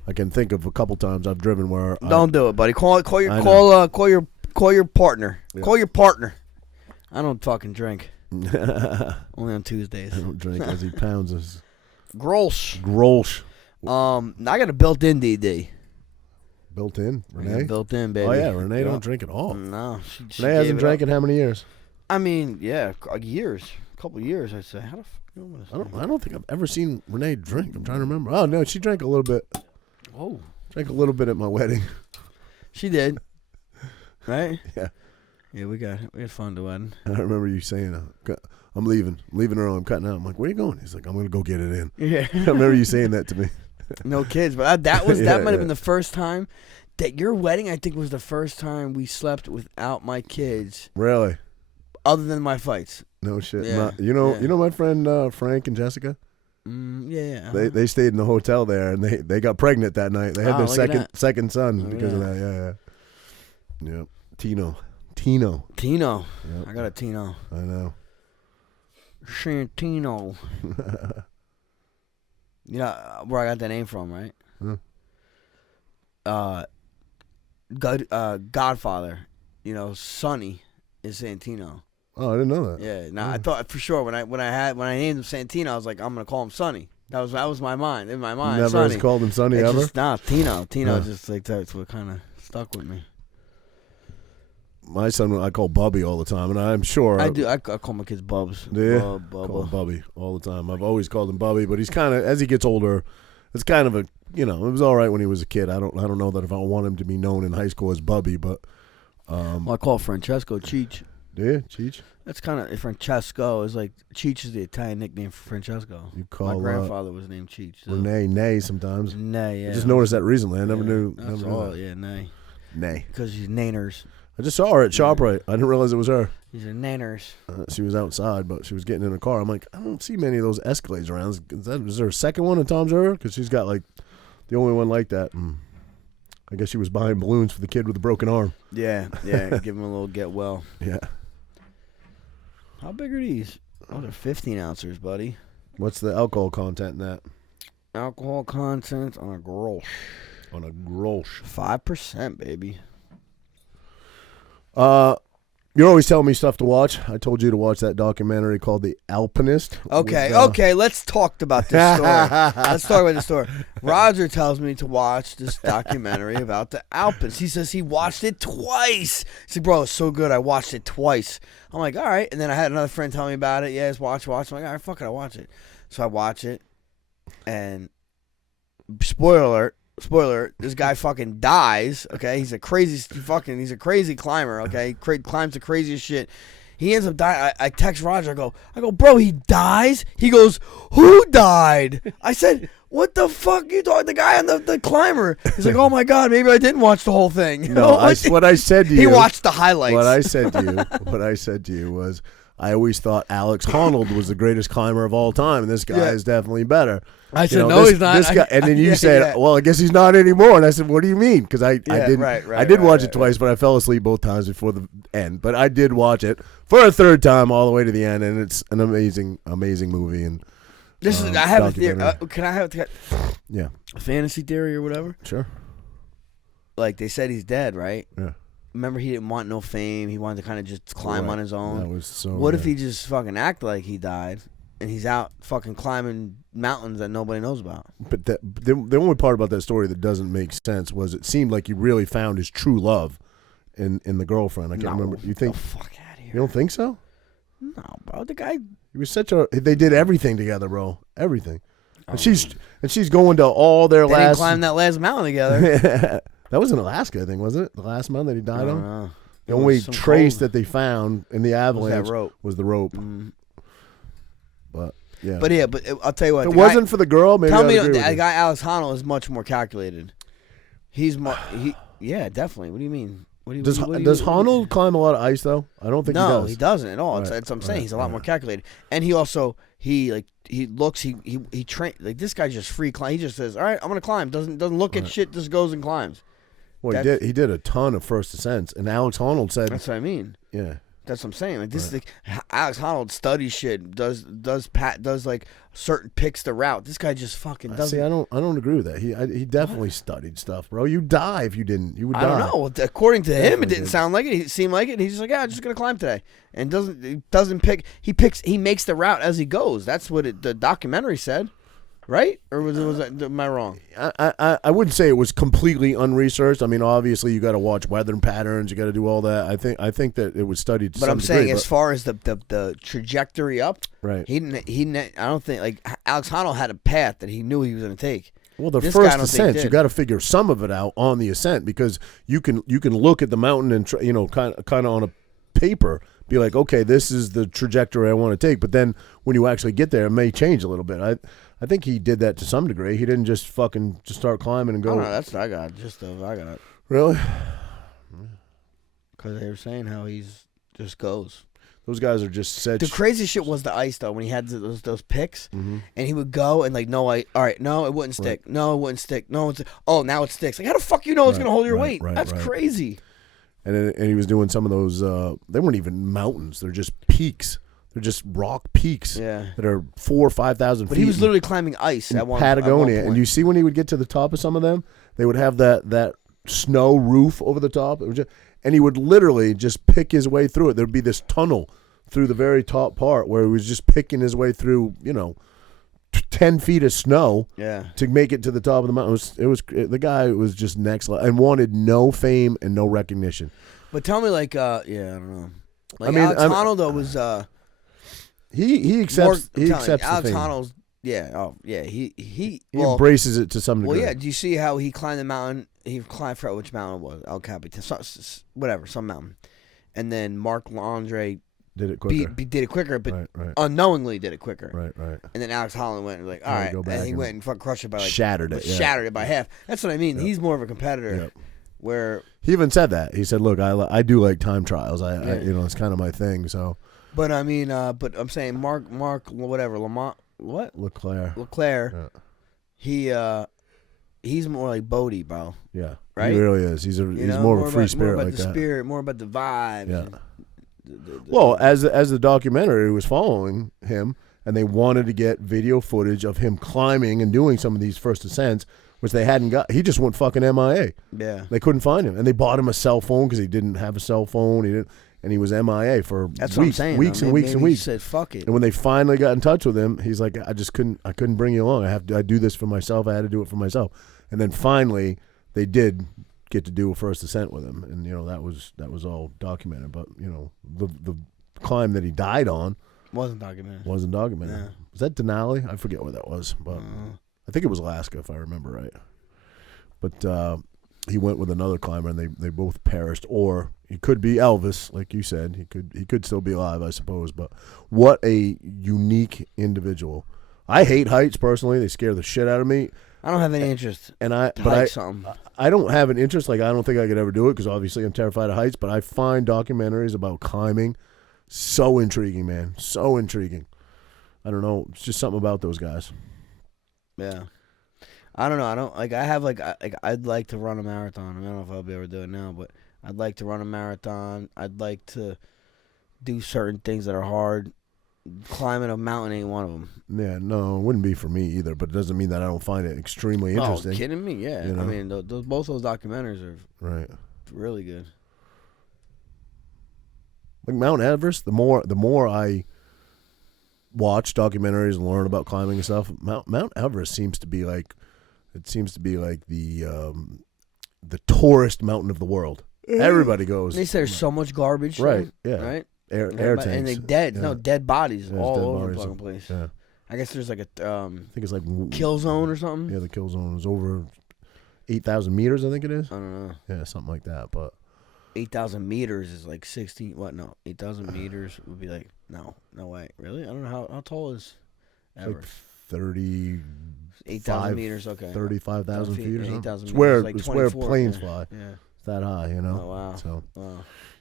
I can think of a couple times I've driven where Don't do it, buddy. Call your partner. Yeah. Call your partner. I don't fucking drink. Only on Tuesdays. I don't drink as he pounds us. Gross. I got a built-in DD. Built in, Renee. Built-in, baby. Oh yeah, Renee don't drink at all. No, she Renee hasn't drank in how many years? I mean, yeah, years, a couple of years. I'd say. How the fuck you know this? I don't think I've ever seen Renee drink. I'm trying to remember. Oh no, she drank a little bit. Oh, Drank a little bit at my wedding. she did. Right? Yeah. Yeah, we had fun at the wedding. I remember you saying, "I'm leaving early. I'm cutting out." I'm like, "Where are you going?" He's like, "I'm gonna go get it in." Yeah. I remember you saying that to me. No kids, but that might Yeah. have been the first time that your wedding. I think was the first time we slept without my kids, Really? other than my fights. No shit. Yeah. You know my friend Frank and Jessica. Yeah. They stayed in the hotel there, and they got pregnant that night. They had their look at second son because of yeah. that. Yeah. Yep. Tino. Tino. Yep. I got a Tino. I know. Santino. You know where I got that name from, right? Godfather. Sonny is Santino. Oh, I didn't know that. Yeah. I thought for sure when I named him Santino, I was like, I'm gonna call him Sonny. That was my mind. In my mind, Never Sonny. has called him Sonny ever. Tino. Huh. Just like that's what kind of stuck with me. My son, I call Bubby all the time, and I'm sure I do. I call my kids Bubs. Do you? Bubba. Call him Bubby all the time. I've always called him Bubby, but he's kind of, as he gets older, it's kind of it was all right when he was a kid. I don't know that if I want him to be known in high school as Bubby, but Well, I call Francesco Cheech. do you? Cheech? That's kind of Francesco is like Cheech is the Italian nickname for Francesco. You call my grandfather was named Cheech. So. Renee Nay sometimes. Nay, yeah. I just noticed that recently. I never knew. That's Never knew all. that. Yeah, Nay. Nay. Because she's Naners. I just saw her at ShopRite. I didn't realize it was her. These are Nanners. She was outside, but she was getting in a car. I'm like, I don't see many of those Escalades around. Is there a second one in Tom's River? Because she's got like the only one like that. I guess she was buying balloons for the kid with a broken arm. Yeah. Give him a little get well. Yeah. How big are these? Oh, they're 15 ounces, buddy. What's the alcohol content in that? Alcohol content on a gross. On a gross. 5%, baby. You're always telling me stuff to watch. I told you to watch that documentary called The Alpinist. Okay, let's talk about this story. Let's talk about this story. Roger tells me to watch this documentary about the Alpins. He says he watched it twice. He said, bro, it's so good. I watched it twice. I'm like, all right. And then I had another friend tell me about it. Yes, watch. I'm like, all right, fuck it, I'll watch it. So I watch it, and spoiler alert, this guy fucking dies, okay? He's a crazy climber, okay? Climbs the craziest shit. He ends up dying. I text Roger, I go, bro, he dies? He goes, who died? I said, what the fuck you talking? The guy on the climber. He's like, oh my God, maybe I didn't watch the whole thing. No, what I said to you. He watched the highlights. What I said to you was, I always thought Alex Honnold was the greatest climber of all time, and this guy is definitely better. I said, no, he's not. This guy, and then you said, well, I guess he's not anymore. And I said, what do you mean? Because I did watch it twice, but I fell asleep both times before the end. But I did watch it for a third time all the way to the end, and it's an amazing, amazing movie. And this is. I have a theory. Can I have a fantasy theory or whatever? Sure. Like they said, he's dead, right? Yeah. Remember, he didn't want no fame. He wanted to kind of just climb on his own. That was so. What if he just fucking act like he died, and he's out fucking climbing mountains that nobody knows about? But the only part about that story that doesn't make sense was it seemed like he really found his true love in the girlfriend. I can't remember. You think? Get the fuck out of here. You don't think so? No, bro. The guy. He was such a. They did everything together, bro. Everything. And she's going to all their They last. didn't climb that last mountain together. That was in Alaska, I think, wasn't it? The last mountain that he died on. Know. The only trace that they found in the avalanche was the rope. But yeah, but I'll tell you what. If it wasn't for the girl, maybe tell I'd me agree with the you. guy Alex Honnold is much more calculated. Yeah, definitely. What do you mean? Does Honnold climb a lot of ice though? I don't think he does. No, he doesn't at all. That's what I'm saying. He's a lot more calculated, and he also he train like this guy just free climb. He just says, "All right, I'm gonna climb." Doesn't look at shit. Just goes and climbs. Well, he did a ton of first ascents, and Alex Honnold said, "That's what I mean." Yeah, that's what I'm saying. Like this is like Alex Honnold studies shit. Does like certain picks the route. This guy just fucking doesn't. See, I don't agree with that. He definitely studied stuff, bro. You die if you didn't. You would die. I don't know. According to him, it didn't sound like it. It seemed like it. He's just like, I'm just gonna climb today, and doesn't pick. He makes the route as he goes. That's what the documentary said, right? Or was am I wrong? I wouldn't say it was completely unresearched. I mean, obviously you got to watch weather patterns. You got to do all that. I think that it was studied. To but some I'm degree, saying, as far as the trajectory up, right? He didn't. I don't think like Alex Honnold had a path that he knew he was going to take. Well, the first ascent, you got to figure some of it out on the ascent because you can look at the mountain and kind of on a paper be like, okay, this is the trajectory I want to take. But then when you actually get there, it may change a little bit. I think he did that to some degree. He didn't just start climbing and go. Oh, no, that's what I got. I got it. Really? Because they were saying how he's just goes. Those guys are just such. The crazy shit was the ice though when he had those picks, and he would go and like, no, all right, no, it wouldn't stick. Right. No, it wouldn't stick. No, oh, now it sticks. Like, how the fuck it's gonna hold your weight? That's crazy. And he was doing some of those. They weren't even mountains. They're just peaks. They're just rock peaks. that are 4,000 or 5,000 feet. But he was literally climbing ice in at one Patagonia, at one and you see when he would get to the top of some of them, they would have that snow roof over the top. It was just, and he would literally just pick his way through it. There'd be this tunnel through the very top part where he was just picking his way through, 10 feet of snow to make it to the top of the mountain. The guy was just next level and wanted no fame and no recognition. But tell me, like, I don't know. Like, Alex Honnold, though, was... He accepts the Alex fame. Honnold's, he embraces it to some degree. Well, yeah, do you see how he climbed the mountain? He climbed for which mountain it was? El Capitan, whatever, some mountain. And then Marc Landry did it quicker. Did it quicker, but right. unknowingly did it quicker. Right. And then Alex Honnold went like, all right, and he went and fucking crushed it by like shattered it by half. That's what I mean. He's more of a competitor. Yep. Where he even said that. He said, "Look, I do like time trials. I it's kind of my thing." So, but I mean, but I'm saying Mark, whatever, Leclerc. Yeah. He's more like Bodie, bro. Yeah, right. He really is. He's more of a free spirit, more about like the that. Spirit, more about the vibes. Yeah. Well, as the documentary was following him, and they wanted to get video footage of him climbing and doing some of these first ascents, which they hadn't got. He just went fucking MIA. Yeah. They couldn't find him, and they bought him a cell phone because he didn't have a cell phone. And he was MIA for That's weeks, what I'm saying, weeks and weeks and weeks. He said, "Fuck it." And when they finally got in touch with him, he's like, "I couldn't bring you along. I do this for myself. I had to do it for myself." And then finally, they did get to do a first ascent with him, and that was all documented. But the climb that he died on wasn't documented. Yeah. Was that Denali? I forget where that was, but I think it was Alaska if I remember right. But he went with another climber, and they both perished. Or he could be Elvis, like you said. He could still be alive, I suppose. But what a unique individual. I hate heights personally. They scare the shit out of me. I don't have any interest. I don't have an interest. Like, I don't think I could ever do it because obviously I'm terrified of heights. But I find documentaries about climbing so intriguing, man. So intriguing. I don't know. It's just something about those guys. Yeah. I don't know. I don't like. I have like. I'd like to run a marathon. I don't know if I'll be able to do it now, but I'd like to run a marathon. I'd like to do certain things that are hard. Climbing a mountain ain't one of them. Yeah, no, it wouldn't be for me either. But it doesn't mean that I don't find it extremely interesting. Oh, kidding me? Yeah. I mean, both those documentaries are really good. Like Mount Everest, the more I watch documentaries and learn about climbing and stuff, Mount Everest seems to be like the tourist mountain of the world. Everybody goes. They say there's so much garbage. Right. Yeah. Right. air tanks. And they dead. No, dead bodies Yeah, all dead over bodies. the fucking place. Yeah. I guess there's like a I think it's like kill zone or something. Yeah, the kill zone is over 8,000 meters, I think it is. I don't know. Yeah, something like that. But 8,000 meters is like 16. What? No, 8,000 meters would be like no way. Really? I don't know how tall is Everest. like 30. 8,000 meters. Okay. 35,000 feet or something. 8,000 It's meters. where Like it's where 24, planes yeah. fly. Yeah. It's that high, you know. Oh wow. So Wow.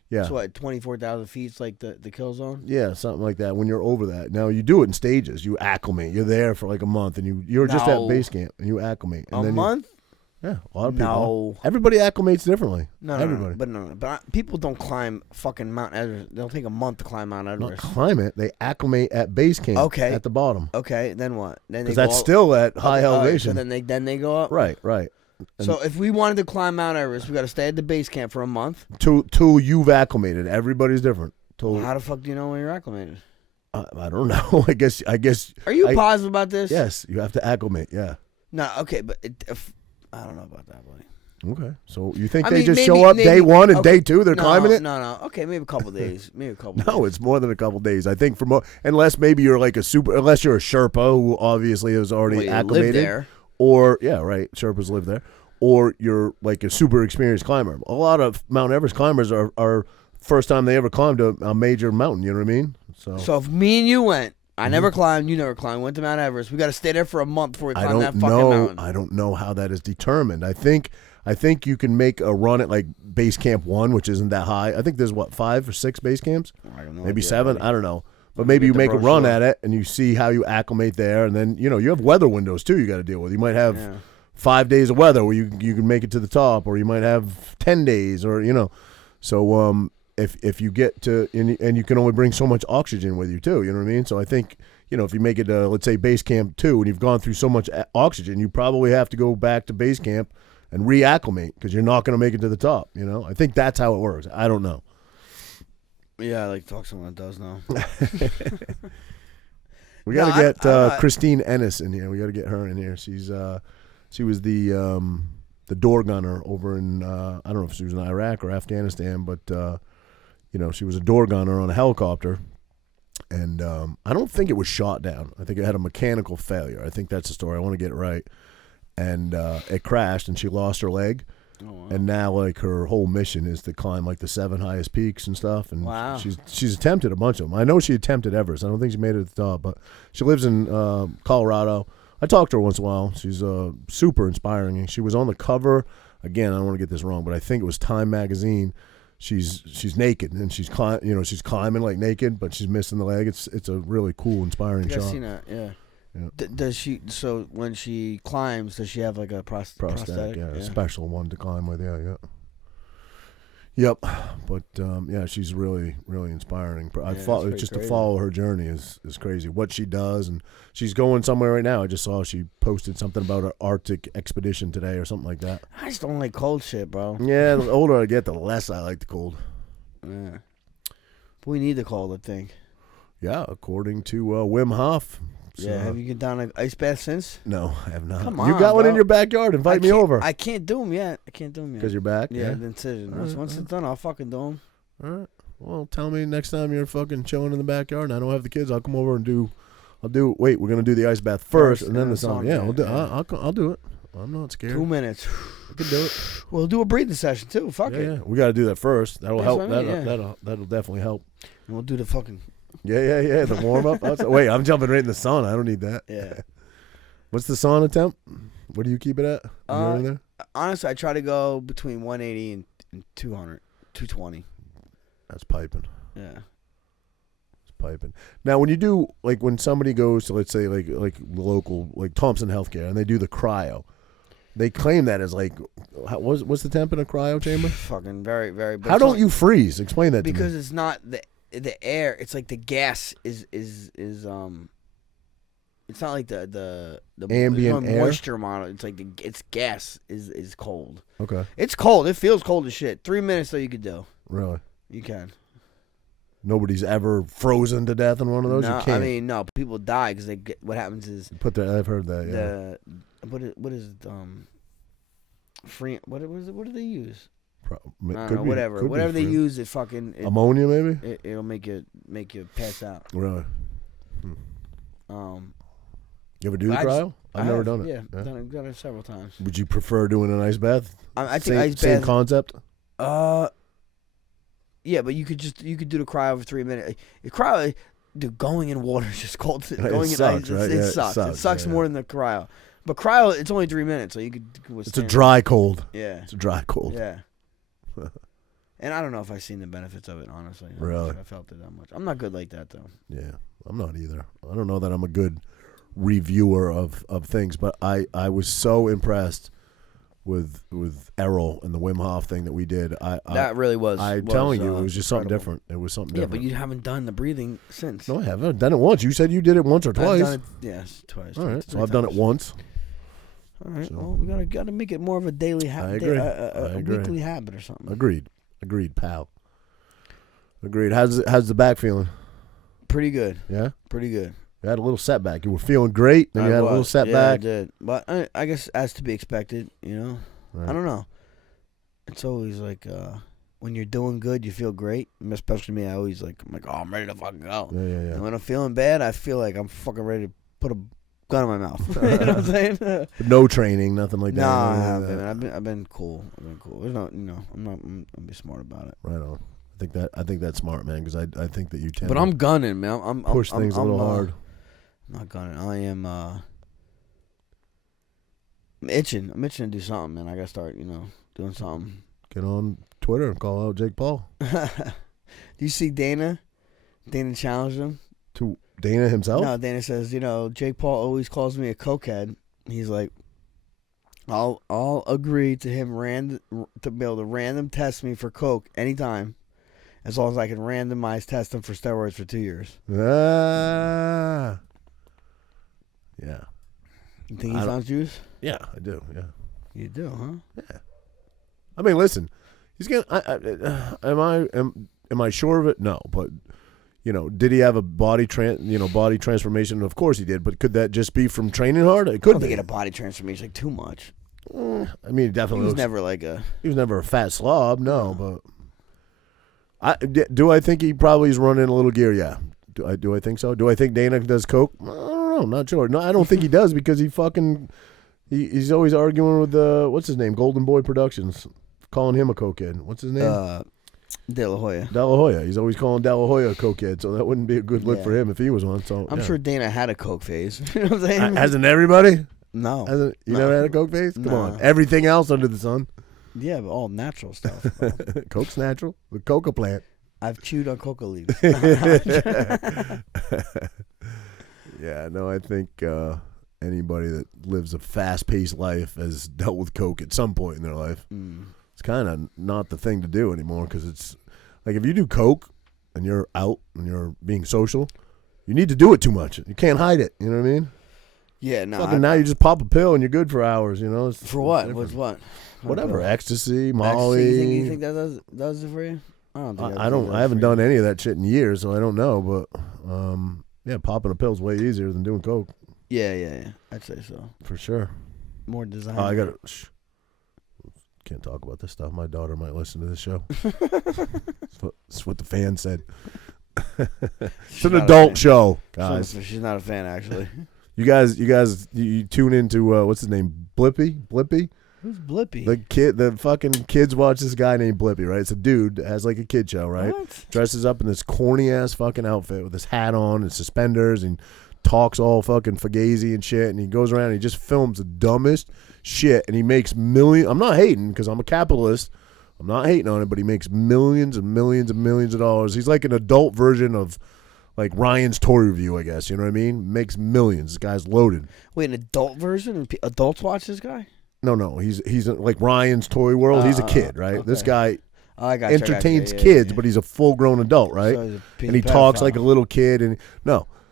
yeah. So what? 24,000 feet's like the kill zone. Yeah, something like that. When you're over that, now you do it in stages. You acclimate. You're there for like a month, and you're just at No. base camp, and you acclimate. And A then month? Yeah, a lot of people. No. Everybody acclimates differently. No, Everybody. But people don't climb fucking Mount Everest. They'll take a month to climb Mount Not Everest. climb it. They acclimate at base camp. Okay. At the bottom. Okay, then what? Then they Because go that's all- still at high Okay, all right, elevation. so then they go up. Right. And So if we wanted to climb Mount Everest, we got to stay at the base camp for a month. till you've acclimated. Everybody's different. Till How the fuck do you know when you're acclimated? I don't know. I guess. Are you positive about this? Yes, you have to acclimate. Yeah. No, okay, but I don't know about that, buddy. Okay. So you think I they mean, just maybe- show up maybe- day one and okay, day two they're climbing it? No. Okay, maybe a couple days. Maybe a couple. No, days. it's more than a couple days. I think unless maybe you're like unless you're a Sherpa who obviously is already Well, you acclimated, live there. or Sherpas live there, or you're like a super experienced climber. A lot of Mount Everest climbers are first time they ever climbed a major mountain. You know what I mean? So if me and you went, I never climbed, you never climbed, went to Mount Everest. We got to stay there for a month before we climb that fucking mountain. I don't know how that is determined. I think you can make a run at like base camp 1, which isn't that high. I think there's 5 or 6 base camps, I don't know. maybe idea, 7. buddy. I don't know. But Let me maybe get you the make a run brochure. at it and you see how you acclimate there, and then you have weather windows too. You got to deal with. You might have 5 days of weather where you can make it to the top, or you might have 10 days, or So if you get to and you can only bring so much oxygen with you too. You know what I mean? So I think. If you make it, let's say, base camp 2, and you've gone through so much oxygen, you probably have to go back to base camp and reacclimate because you're not going to make it to the top. I think that's how it works. I don't know. Yeah, I like to talk to someone that does know. We got to get Christine Ennis in here. We got to get her in here. She was the door gunner over in I don't know if she was in Iraq or Afghanistan, but she was a door gunner on a helicopter. And I don't think it was shot down. I think it had a mechanical failure. I think that's the story. I want to get it right. And it crashed, and she lost her leg. Oh, wow. And now, like, her whole mission is to climb, like, the 7 highest peaks and stuff. And wow. she's attempted a bunch of them. I know she attempted Everest. I don't think she made it at the top, but she lives in Colorado. I talk to her once in a while. She's super inspiring. She was on the cover. Again, I don't want to get this wrong, but I think it was Time magazine. She's naked and she's climbing like naked, but she's missing the leg. It's a really cool, inspiring shot. I've seen that. Yeah. Does she? So when she climbs, does she have like a prosthetic? Yeah, a special one to climb with. Yeah. Yep, but she's really, really inspiring. Just to follow her journey is crazy. What she does, and she's going somewhere right now. I just saw she posted something about an Arctic expedition today or something like that. I just don't like cold shit, bro. Yeah, the older I get, the less I like the cold. Yeah, but we need the cold, I think. Yeah, according to Wim Hof. So, yeah, have you get down an ice bath since? No, I have not. Come You on, got one bro. in your backyard. Invite me over. I can't do them yet. Because you're back? Yeah, the incision. Once it's done, I'll fucking do them. All right. Well, tell me next time you're fucking chilling in the backyard and I don't have the kids, I'll come over and wait, we're going to do the ice bath first and then the sauna. Yeah, I'll do it. I'm not scared. 2 minutes. I can do it. We'll do a breathing session too. Fuck it. Yeah. We got to do that first. That'll That's help. what I mean, That'll definitely help. And we'll do the fucking... Yeah. The warm up. Wait, I'm jumping right in the sauna. I don't need that. Yeah. What's the sauna temp? What do you keep it at? You in there? Honestly, I try to go between 180 and 200, 220. That's piping. Yeah. It's piping. Now, when you do, like, when somebody goes to, let's say, like local, like Thompson Healthcare, and they do the cryo, they claim that as, like, what's the temp in a cryo chamber? Fucking very, very... How don't you freeze? Explain that to me. Because it's not the air. It's like the gas is it's not like the ambient air? moisture model. It's like it's gas is cold. Okay. It's cold. It feels cold as shit. 3 minutes though you could do. Really? You can. Nobody's ever frozen to death in one of those? No, You can't. I mean, no. People die because they get. What happens is I've heard that, yeah. what is free? What do they use? I don't know, whatever they use, it fucking ammonia maybe. It'll make you pass out. Really? You ever do the cryo? I've never done it. Yeah, done it several times. Would you prefer doing an ice bath? I think ice bath. Same concept. Yeah, but you could do the cryo for 3 minutes. Cryo, dude, going in water is just cold. Going sucks, in ice, right? it sucks. It sucks more than the cryo. But cryo, it's only 3 minutes, so you could. It's a dry cold. Yeah, it's a dry cold. Yeah. And I don't know if I've seen the benefits of it, honestly. Really? I felt it that much. I'm not good like that, though. Yeah, I'm not either. I don't know that I'm a good reviewer of things, but I was so impressed with Errol and the Wim Hof thing that we did. That really was. I'm telling you, it was just something different. It was something different. Yeah, but you haven't done the breathing since. No, I haven't. I've done it once. You said you did it once or twice. I've done it, yes, twice. All right, so I've done it once. All right, well, we gotta make it more of a daily habit. I agree. A weekly habit or something. Agreed, pal. Agreed. How's the back feeling? Pretty good. Yeah? Pretty good. You had a little setback. You were feeling great, then you had a little setback. Yeah, I did. But I guess as to be expected, you know? Right. I don't know. It's always like when you're doing good, you feel great. Especially me, I'm like, oh, I'm ready to fucking go. Yeah. And when I'm feeling bad, I feel like I'm fucking ready to put a gun in my mouth. You know what I'm saying? But no training, nothing like that. No, I haven't. I've been cool. There's no, I'm gonna be smart about it. Right on. I think that's smart, man, because I think that you tend. But I'm gunning, man. I'm push things a little hard. I'm not gunning. I am. I'm itching. I'm itching to do something, man. I gotta start, doing something. Get on Twitter and call out Jake Paul. Do you see Dana? Dana challenged him. To Dana himself? No, Dana says, Jake Paul always calls me a cokehead. He's like, I'll agree to him to be able to random test me for coke anytime, as long as I can randomize test him for steroids for 2 years. Yeah. You think he sounds juice? Yeah, I do. Yeah. You do, huh? Yeah. I mean, listen, he's gonna. Am I sure of it? No, but. Did he have a body transformation? Of course he did, but could that just be from training hard? It could I don't be. think he had a body transformation, too much. I mean, definitely. He was never like a. He was never a fat slob, no. But do I think he probably is running a little gear? Yeah. Do I think so? Do I think Dana does coke? I don't know. Not sure. No, I don't think he does because he's always arguing with what's his name, Golden Boy Productions, calling him a cokehead. What's his name? De La Hoya. De La Hoya. He's always calling De La Hoya a cokehead, so that wouldn't be a good look for him if he was one. So I'm sure Dana had a coke phase. You know what I'm saying? Hasn't everybody? No. You never had a coke phase? Come on. Everything else under the sun. Yeah, but all natural stuff. Coke's natural. The coca plant. I've chewed on coca leaves. Yeah, no, I think anybody that lives a fast-paced life has dealt with coke at some point in their life. It's kind of not the thing to do anymore because it's like if you do coke and you're out and you're being social, you need to do it too much. You can't hide it. You know what I mean? Yeah, no. Now you just pop a pill and you're good for hours. For what? What's what? Whatever. Ecstasy, Molly. Ecstasy, you think that does it for you? I don't think. I haven't done any of that shit in years, so I don't know. But yeah, popping a pill's way easier than doing coke. Yeah. I'd say so. For sure. More design. I got to. Can't talk about this stuff. My daughter might listen to this show. That's what the fan said. It's an adult show, guys. She's not a fan, actually. You tune into what's his name? Blippi? Who's Blippi? The fucking kids watch this guy named Blippi, right? It's a dude that has like a kid show, right? What? Dresses up in this corny ass fucking outfit with his hat on and suspenders and talks all fucking fugazi and shit, and he goes around and he just films the dumbest shit, and he makes millions. I'm not hating because I'm a capitalist. I'm not hating on it, but he makes millions and millions and millions of dollars. He's like an adult version of like Ryan's Toy Review, I guess. You know what I mean? Makes millions. This guy's loaded. Wait, an adult version? And adults watch this guy? No. He's like Ryan's Toy World. He's a kid, right? Okay. This guy entertains you. kids, but he's a full-grown adult, right? So and he talks like a little kid. And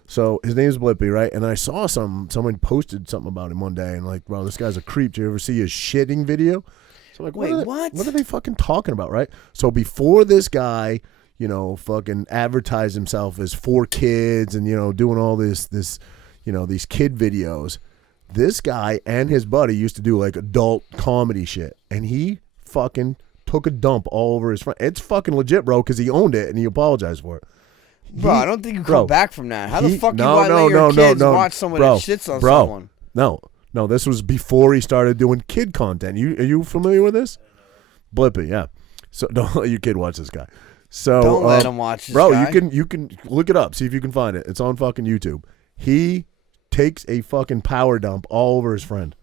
so his name's Blippi, right? And I saw someone posted something about him one day, and like, wow, this guy's a creep. Did you ever see his shitting video? So I'm like, wait, what? What are they fucking talking about, right? So before this guy, fucking advertised himself as for kids and doing all this, these kid videos, this guy and his buddy used to do like adult comedy shit, and he fucking took a dump all over his friend. It's fucking legit, bro, because he owned it and he apologized for it. Bro, I don't think you come back from that. How the fuck you let your kids watch someone that shits on someone? No, this was before he started doing kid content. Are you familiar with this? Blippi, yeah. So don't let your kid watch this guy. So don't let him watch this guy. Bro, you can look it up. See if you can find it. It's on fucking YouTube. He takes a fucking power dump all over his friend.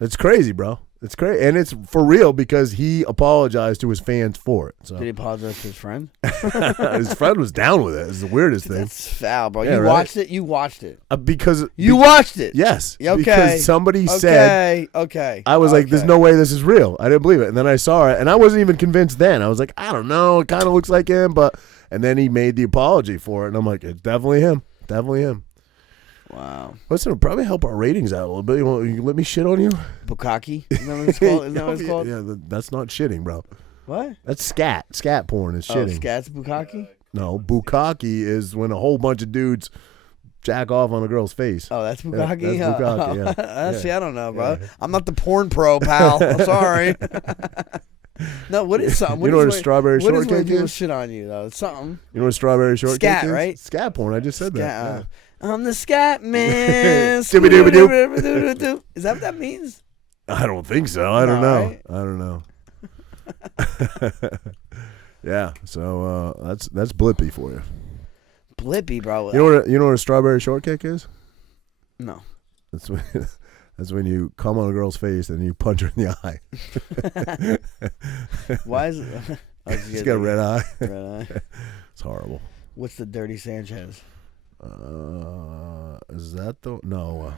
It's crazy, bro. It's crazy, and it's for real because he apologized to his fans for it. So. Did he apologize to his friend? His friend was down with it. It's the weirdest thing. That's foul, bro. Yeah, you right? watched it? You watched it. Because you watched it? Yes. Okay. Because somebody said. Okay. I was like, "There's no way this is real." I didn't believe it, and then I saw it, and I wasn't even convinced. Then I was like, "I don't know. It kind of looks like him," but and then he made the apology for it, and I'm like, "It's definitely him. Definitely him." Wow. Listen, it'll probably help our ratings out a little bit. You let me shit on you? Bukkake? Isn't that what it's called? Isn't that what it's called? Yeah, that's not shitting, bro. What? That's scat. Scat porn is shitting. Scat's bukkake? No, bukkake is when a whole bunch of dudes jack off on a girl's face. Oh, that's bukkake? Yeah, that's bukkake, yeah. See, I don't know, bro. Yeah. I'm not the porn pro, pal. I'm sorry. No, what is something? You know what a strawberry shortcake is? What is when people shit on you, though? It's something. You know what a strawberry shortcake is? Scat, right? Scat porn. I just said that. Yeah. I'm the scat man. Is that what that means? I don't think so. I don't know. Right? I don't know. Yeah. So that's Blippi for you. Blippi, bro. You know what a strawberry shortcake is? No. That's when you come on a girl's face and you punch her in the eye. Why is it? She's got a red eye. Red eye. It's horrible. What's the dirty Sanchez? Is that the no?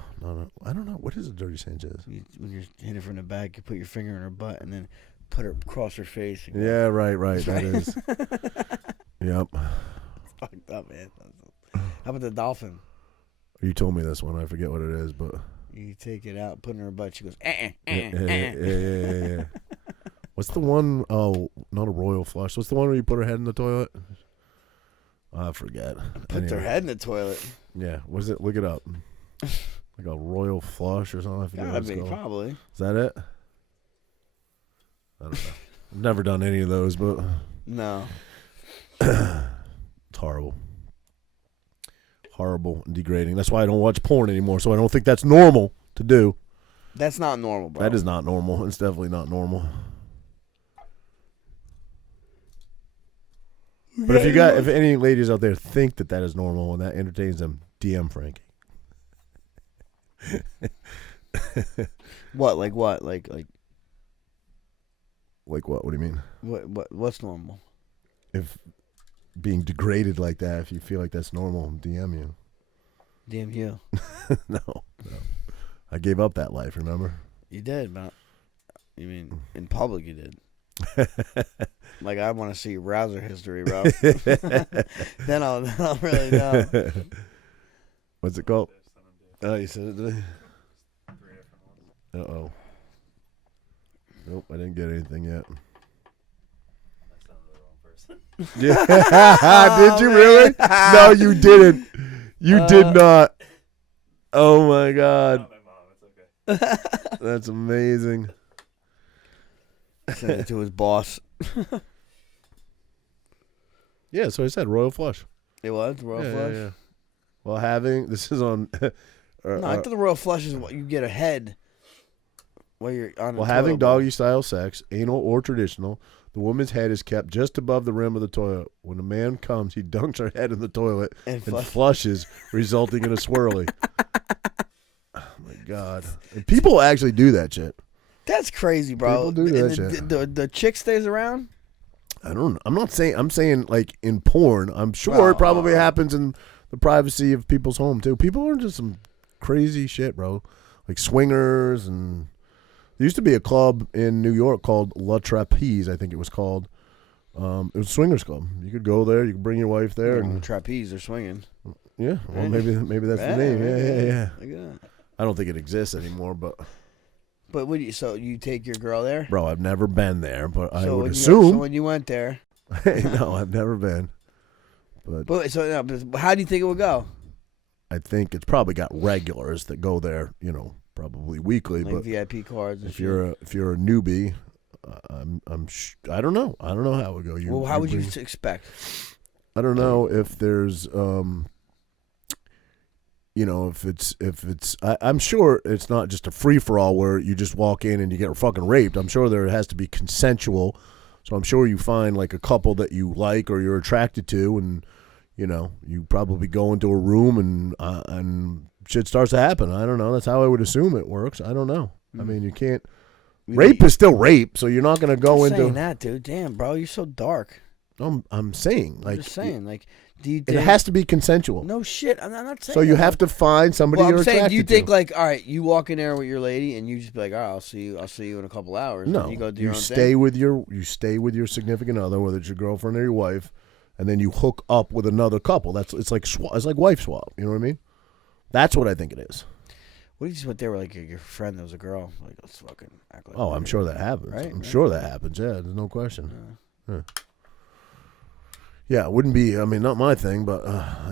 I don't know. What is a dirty Sanchez? When you're hitting from the back, you put your finger in her butt and then put her across her face. Yeah, right. That is. Yep. Fucked up, man. How about the dolphin? You told me this one. I forget what it is, but you take it out, put it in her butt. She goes, Yeah. What's the one? Oh, not a royal flush. What's the one where you put her head in the toilet? I forget. Put their head in the toilet. Yeah. What is it? Look it up. Like a royal flush or something. I forget what it's called. Probably. Is that it? I don't know. I've never done any of those, but no. It's horrible. Horrible and degrading. That's why I don't watch porn anymore. So I don't think that's normal to do. That's not normal, bro. That is not normal. It's definitely not normal. But if any ladies out there think that is normal and that entertains them, DM Frankie. What? Like what? Like what? What do you mean? What's normal? If being degraded like that, if you feel like that's normal, DM you. DM you? No. I gave up that life. Remember? You did, but you mean in public you did. Like I want to see your browser history, bro. then I'll really know. What's it called? Oh, you said it today? Uh-oh. Nope, I didn't get anything yet. Yeah. Did you really? No, you didn't. You did not. Oh my God. That's amazing. Sent it to his boss. Yeah, so I said royal flush. It was royal flush. Yeah. Well, this is on. No, I thought the royal flush is what you get ahead while you're on. Well, having doggy style sex, anal or traditional, the woman's head is kept just above the rim of the toilet. When a man comes, he dunks her head in the toilet and flushes, resulting in a swirly. Oh my God! And people actually do that shit. That's crazy, bro. People do that shit. The chick stays around? I don't know. I'm saying like in porn. I'm sure it probably happens in the privacy of people's home too. People are into some crazy shit, bro. Like swingers, and there used to be a club in New York called La Trapeze, I think it was called. It was a swingers club. You could go there. You could bring your wife there. And trapeze, they're swinging. Yeah. Well, maybe that's the name. Yeah. I don't think it exists anymore, but. But so you take your girl there? Bro, I've never been there, but I would assume. So when you went there. No, I've never been. But how do you think it would go? I think it's probably got regulars that go there, probably weekly. Like but VIP cards. If you're a newbie, I don't know. I don't know how it would go. Well, how would you expect? I don't know if there's if it's I'm sure it's not just a free for all where you just walk in and you get fucking raped. I'm sure there has to be consensual. So I'm sure you find like a couple that you like or you're attracted to, and you probably go into a room and shit starts to happen. I don't know. That's how I would assume it works. I don't know. I mean, you can't. Rape is still rape, so you're not going to go into. Saying that, dude. Damn, bro, you're so dark. I'm saying, like, just saying, like, it has to be consensual. No shit, I'm not saying. So you have to find somebody you're attracted to. I'm saying, do you think like, all right, you walk in there with your lady, and you just be like, all right, I'll see you in a couple hours. No, and you go do your own stay thing? with your significant other, whether it's your girlfriend or your wife, and then you hook up with another couple. It's like wife swap. You know what I mean? That's what I think it is. What if you just went there with like your friend that was a girl? Like, let's fucking act like. Oh, I'm sure that happens. Right? I'm sure that happens. Yeah, there's no question. Yeah, it wouldn't be. I mean, not my thing, but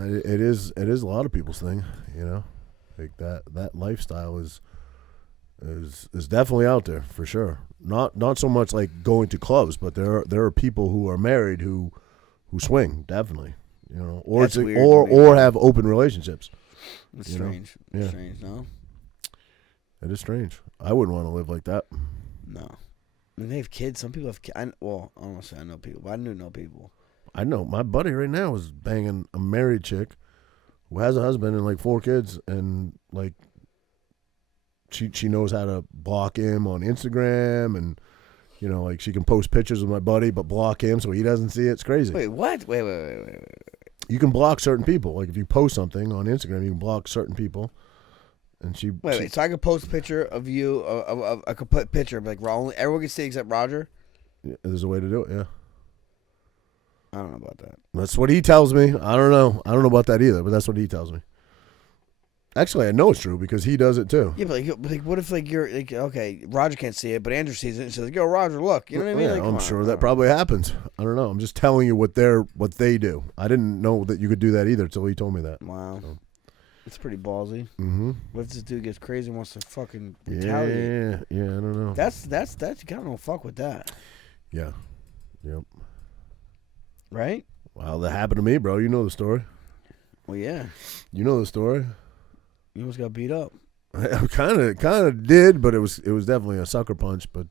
it is. It is a lot of people's thing. Like that lifestyle is definitely out there for sure. Not so much like going to clubs, but there are people who are married who swing definitely. Or That's weird to me. or have open relationships. It's strange. Yeah. Strange, no? It is strange. I wouldn't want to live like that. No. I mean, they have kids. Some people have kids. I don't want to say I know people, but I do know people. I know. My buddy right now is banging a married chick who has a husband and like 4 kids, and like she knows how to block him on Instagram, and like she can post pictures with my buddy but block him so he doesn't see it. It's crazy. Wait, what? Wait. You can block certain people. Like if you post something on Instagram, you can block certain people. And wait. So I could post a picture of you. I could put a picture of like everyone can see except Roger. Yeah, there's a way to do it. Yeah. I don't know about that. That's what he tells me. I don't know. I don't know about that either, but that's what he tells me. Actually, I know it's true because he does it too. Yeah, but like what if like you're like, okay, Roger can't see it, but Andrew sees it and says, "Yo, Roger, look." You know what I mean? Yeah, Like, I'm sure that probably happens. I don't know. I'm just telling you what they do. I didn't know that you could do that either until he told me that. Wow. So. It's pretty ballsy. Mm-hmm. What if this dude gets crazy and wants to fucking retaliate? Yeah, I don't know. That's you gotta don't fuck with that. Yeah. Yep. Right? Well, that happened to me, bro. You know the story. Well, yeah. You know the story. You almost got beat up. I kind of did, but it was definitely a sucker punch. But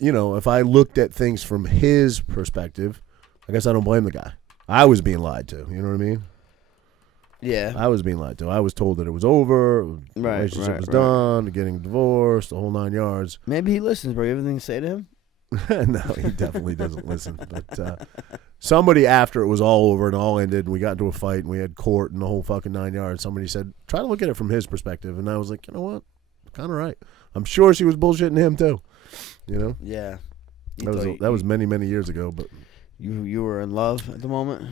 if I looked at things from his perspective, I guess I don't blame the guy. I was being lied to. You know what I mean? Yeah. I was being lied to. I was told that it was over. The relationship was done. Getting divorced. The whole 9 yards. Maybe he listens, bro. You have anything to say to him? No, he definitely doesn't listen. But somebody, after it was all over and all ended, and we got into a fight and we had court and the whole fucking 9 yards, somebody said, try to look at it from his perspective. And I was like, you know what? Kind of right. I'm sure she was bullshitting him too. Yeah. That was many, many years ago. But you were in love at the moment?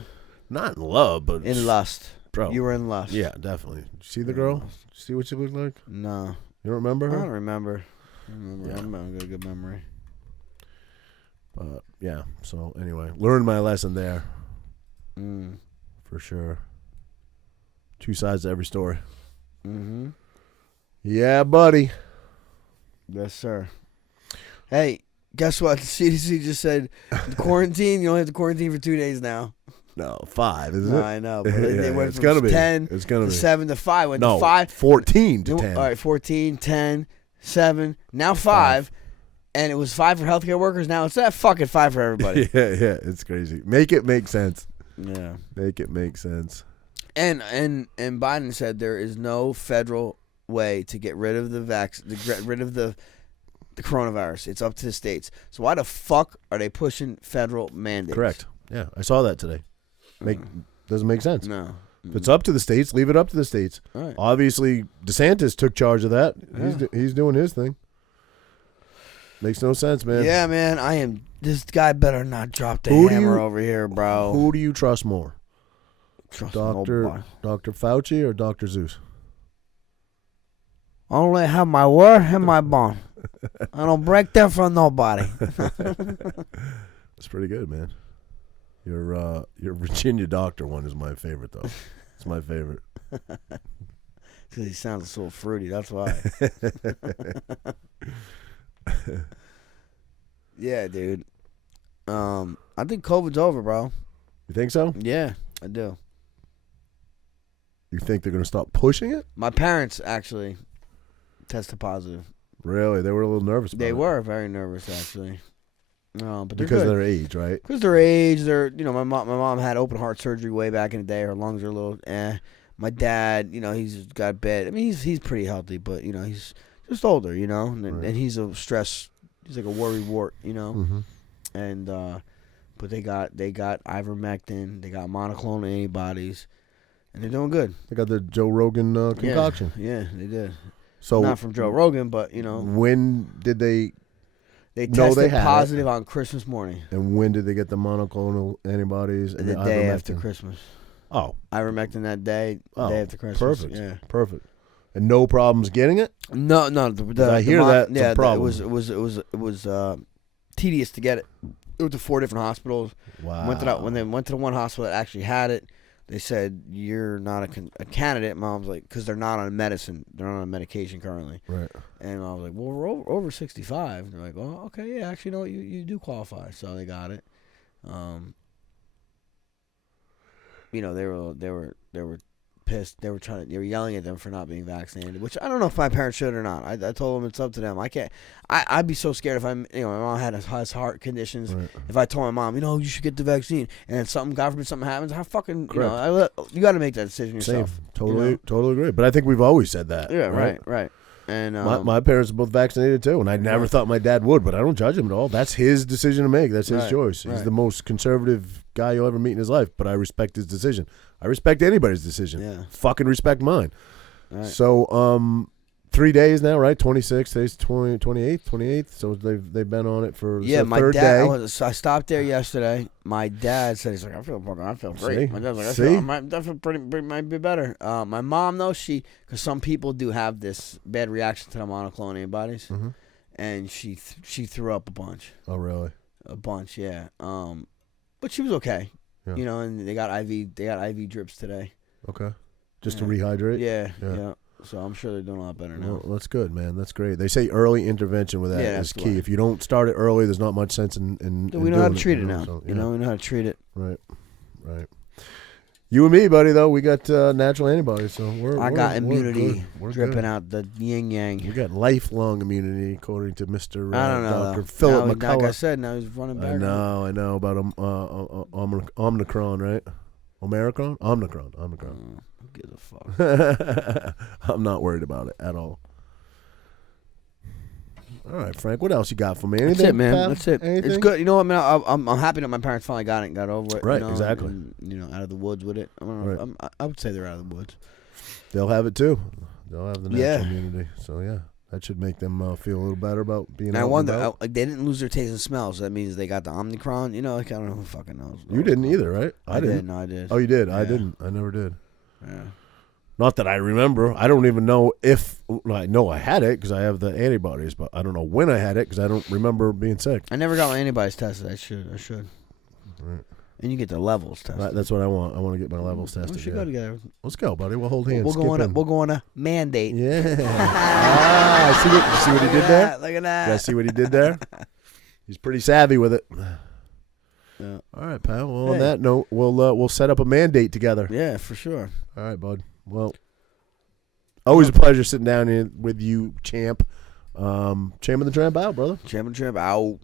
Not in love, but in lust. Bro. You were in lust. Yeah, definitely. Did you see the girl? Did you see what she looked like? No. You don't remember her? I don't remember. Yeah. I got a good memory. But yeah, so anyway, learned my lesson there. For sure. 2 sides to every story. Mm-hmm. Yeah, buddy. Yes, sir. Hey, guess what? The CDC just said quarantine. You only have to quarantine for 2 days now. No, 5, isn't it? I know. But they went it's from gonna be. 10 it's gonna to be. 7 to 5. Went no, to 5. 14 to 10. All right, 14, 10, 7, now 5. And it was 5 for healthcare workers. Now it's that fucking 5 for everybody. Yeah, it's crazy. Make it make sense. Yeah. Make it make sense. And Biden said there is no federal way to get rid of the coronavirus. It's up to the states. So why the fuck are they pushing federal mandates? Correct. Yeah, I saw that today. Doesn't make sense. No. If it's up to the states, leave it up to the states. Right. Obviously, DeSantis took charge of that. Yeah. He's doing his thing. Makes no sense, man. Yeah, man. This guy better not drop the hammer over here, bro. Who do you trust more? Nobody. Dr. Fauci or Dr. Zeus? I only have my word and my bond. I don't break that for nobody. That's pretty good, man. Your Virginia doctor one is my favorite, though. It's my favorite. Because he sounds so fruity. That's why. Yeah, dude. I think COVID's over, bro. You think so? Yeah, I do. You think they're going to stop pushing it? My parents actually tested positive. Really? They were a little nervous about it. They were very nervous, actually. But they're because good. of their age, right? Because their age, my mom had open heart surgery way back in the day. Her lungs are a little My dad, he's got bad. I mean, he's pretty healthy, but he's just older, and he's a stress. He's like a worry wart, Mm-hmm. And but they got ivermectin, they got monoclonal antibodies, and they're doing good. They got the Joe Rogan concoction. Yeah, they did. So not from Joe Rogan, but when did they? They No, tested they had positive on Christmas morning. And when did they get the monoclonal antibodies and The day after Christmas. Oh. Ivermectin that day, day after Christmas. Perfect. Yeah. Perfect. And no problems getting it? No. I hear that it's a problem. It was tedious to get it. It went to 4 different hospitals. Wow. When they went to the one hospital that actually had it, they said, you're not a candidate. Mom's like, because they're not on medicine. They're not on medication currently. Right. And I was like, well, we're over 65. They're like, oh, okay, yeah, actually, no, you do qualify. So they got it. They were pissed. They were yelling at them for not being vaccinated, which I don't know if my parents should or not. I told them it's up to them. I can't. I'd be so scared if my mom has heart conditions. Right. If I told my mom, you should get the vaccine, and then God forbid something happens, how fucking, you got to make that decision yourself. Same. Totally agree. But I think we've always said that. Yeah, right. And my parents are both vaccinated too, and I never thought my dad would, but I don't judge him at all. That's his decision to make. That's his choice. He's the most conservative guy you'll ever meet in his life, but I respect his decision. I respect anybody's decision. Yeah. Fucking respect mine. Right. So 3 days now, right? 26 days, 28th. So they've been on it for the my third dad. day. I stopped there yesterday. My dad said, he's like, I feel great. See? My dad's like, I feel pretty might be better. My mom though, because some people do have this bad reaction to the monoclonal antibodies, and she threw up a bunch. Oh really? A bunch, yeah. But she was okay. Yeah. And they got IV drips today. Okay. Just to rehydrate? Yeah. So I'm sure they're doing a lot better now. Well, that's good, man. That's great. They say early intervention with that is key. If you don't start it early, there's not much sense in we know how to treat it now. So, we know how to treat it. Right. You and me, buddy, though, we got natural antibodies, so I got immunity we're dripping good. out the yin yang. We got lifelong immunity, according to Mr. I don't know, Dr. Philip McCullough. Like I said, now he's running back. I know about Omicron, right? Omicron? Omicron. Who gives a fuck? I'm not worried about it at all. All right, Frank. What else you got for me? Anything, that's it, man. pal? That's it. Anything? It's good. You know what, man? I'm happy that my parents finally got it and got over it. Right, exactly. And, out of the woods with it. I don't know. Right. I would say they're out of the woods. They'll have it too. They'll have the natural immunity. So yeah, that should make them feel a little better about being. And I wonder, they didn't lose their taste and smell, so that means they got the Omicron. I don't know who fucking knows. You didn't either, right? I did. No, I did. Oh, you did. Yeah. I didn't. I never did. Yeah. Not that I remember. I don't even know if I know I had it because I have the antibodies, but I don't know when I had it because I don't remember being sick. I never got my antibodies tested. I should. Right. And you get the levels tested. That's what I want. I want to get my levels tested. We should go together. Let's go, buddy. We'll hold hands. We'll go on a mandate. Yeah. I see what he did there? Look at that. I see what he did there? He's pretty savvy with it. Yeah. All right, pal. Well, on that note, we'll set up a mandate together. Yeah, for sure. All right, bud. Well, always a pleasure sitting down here with you, champ. Champ of the Tramp out, brother. Champ of the Tramp out.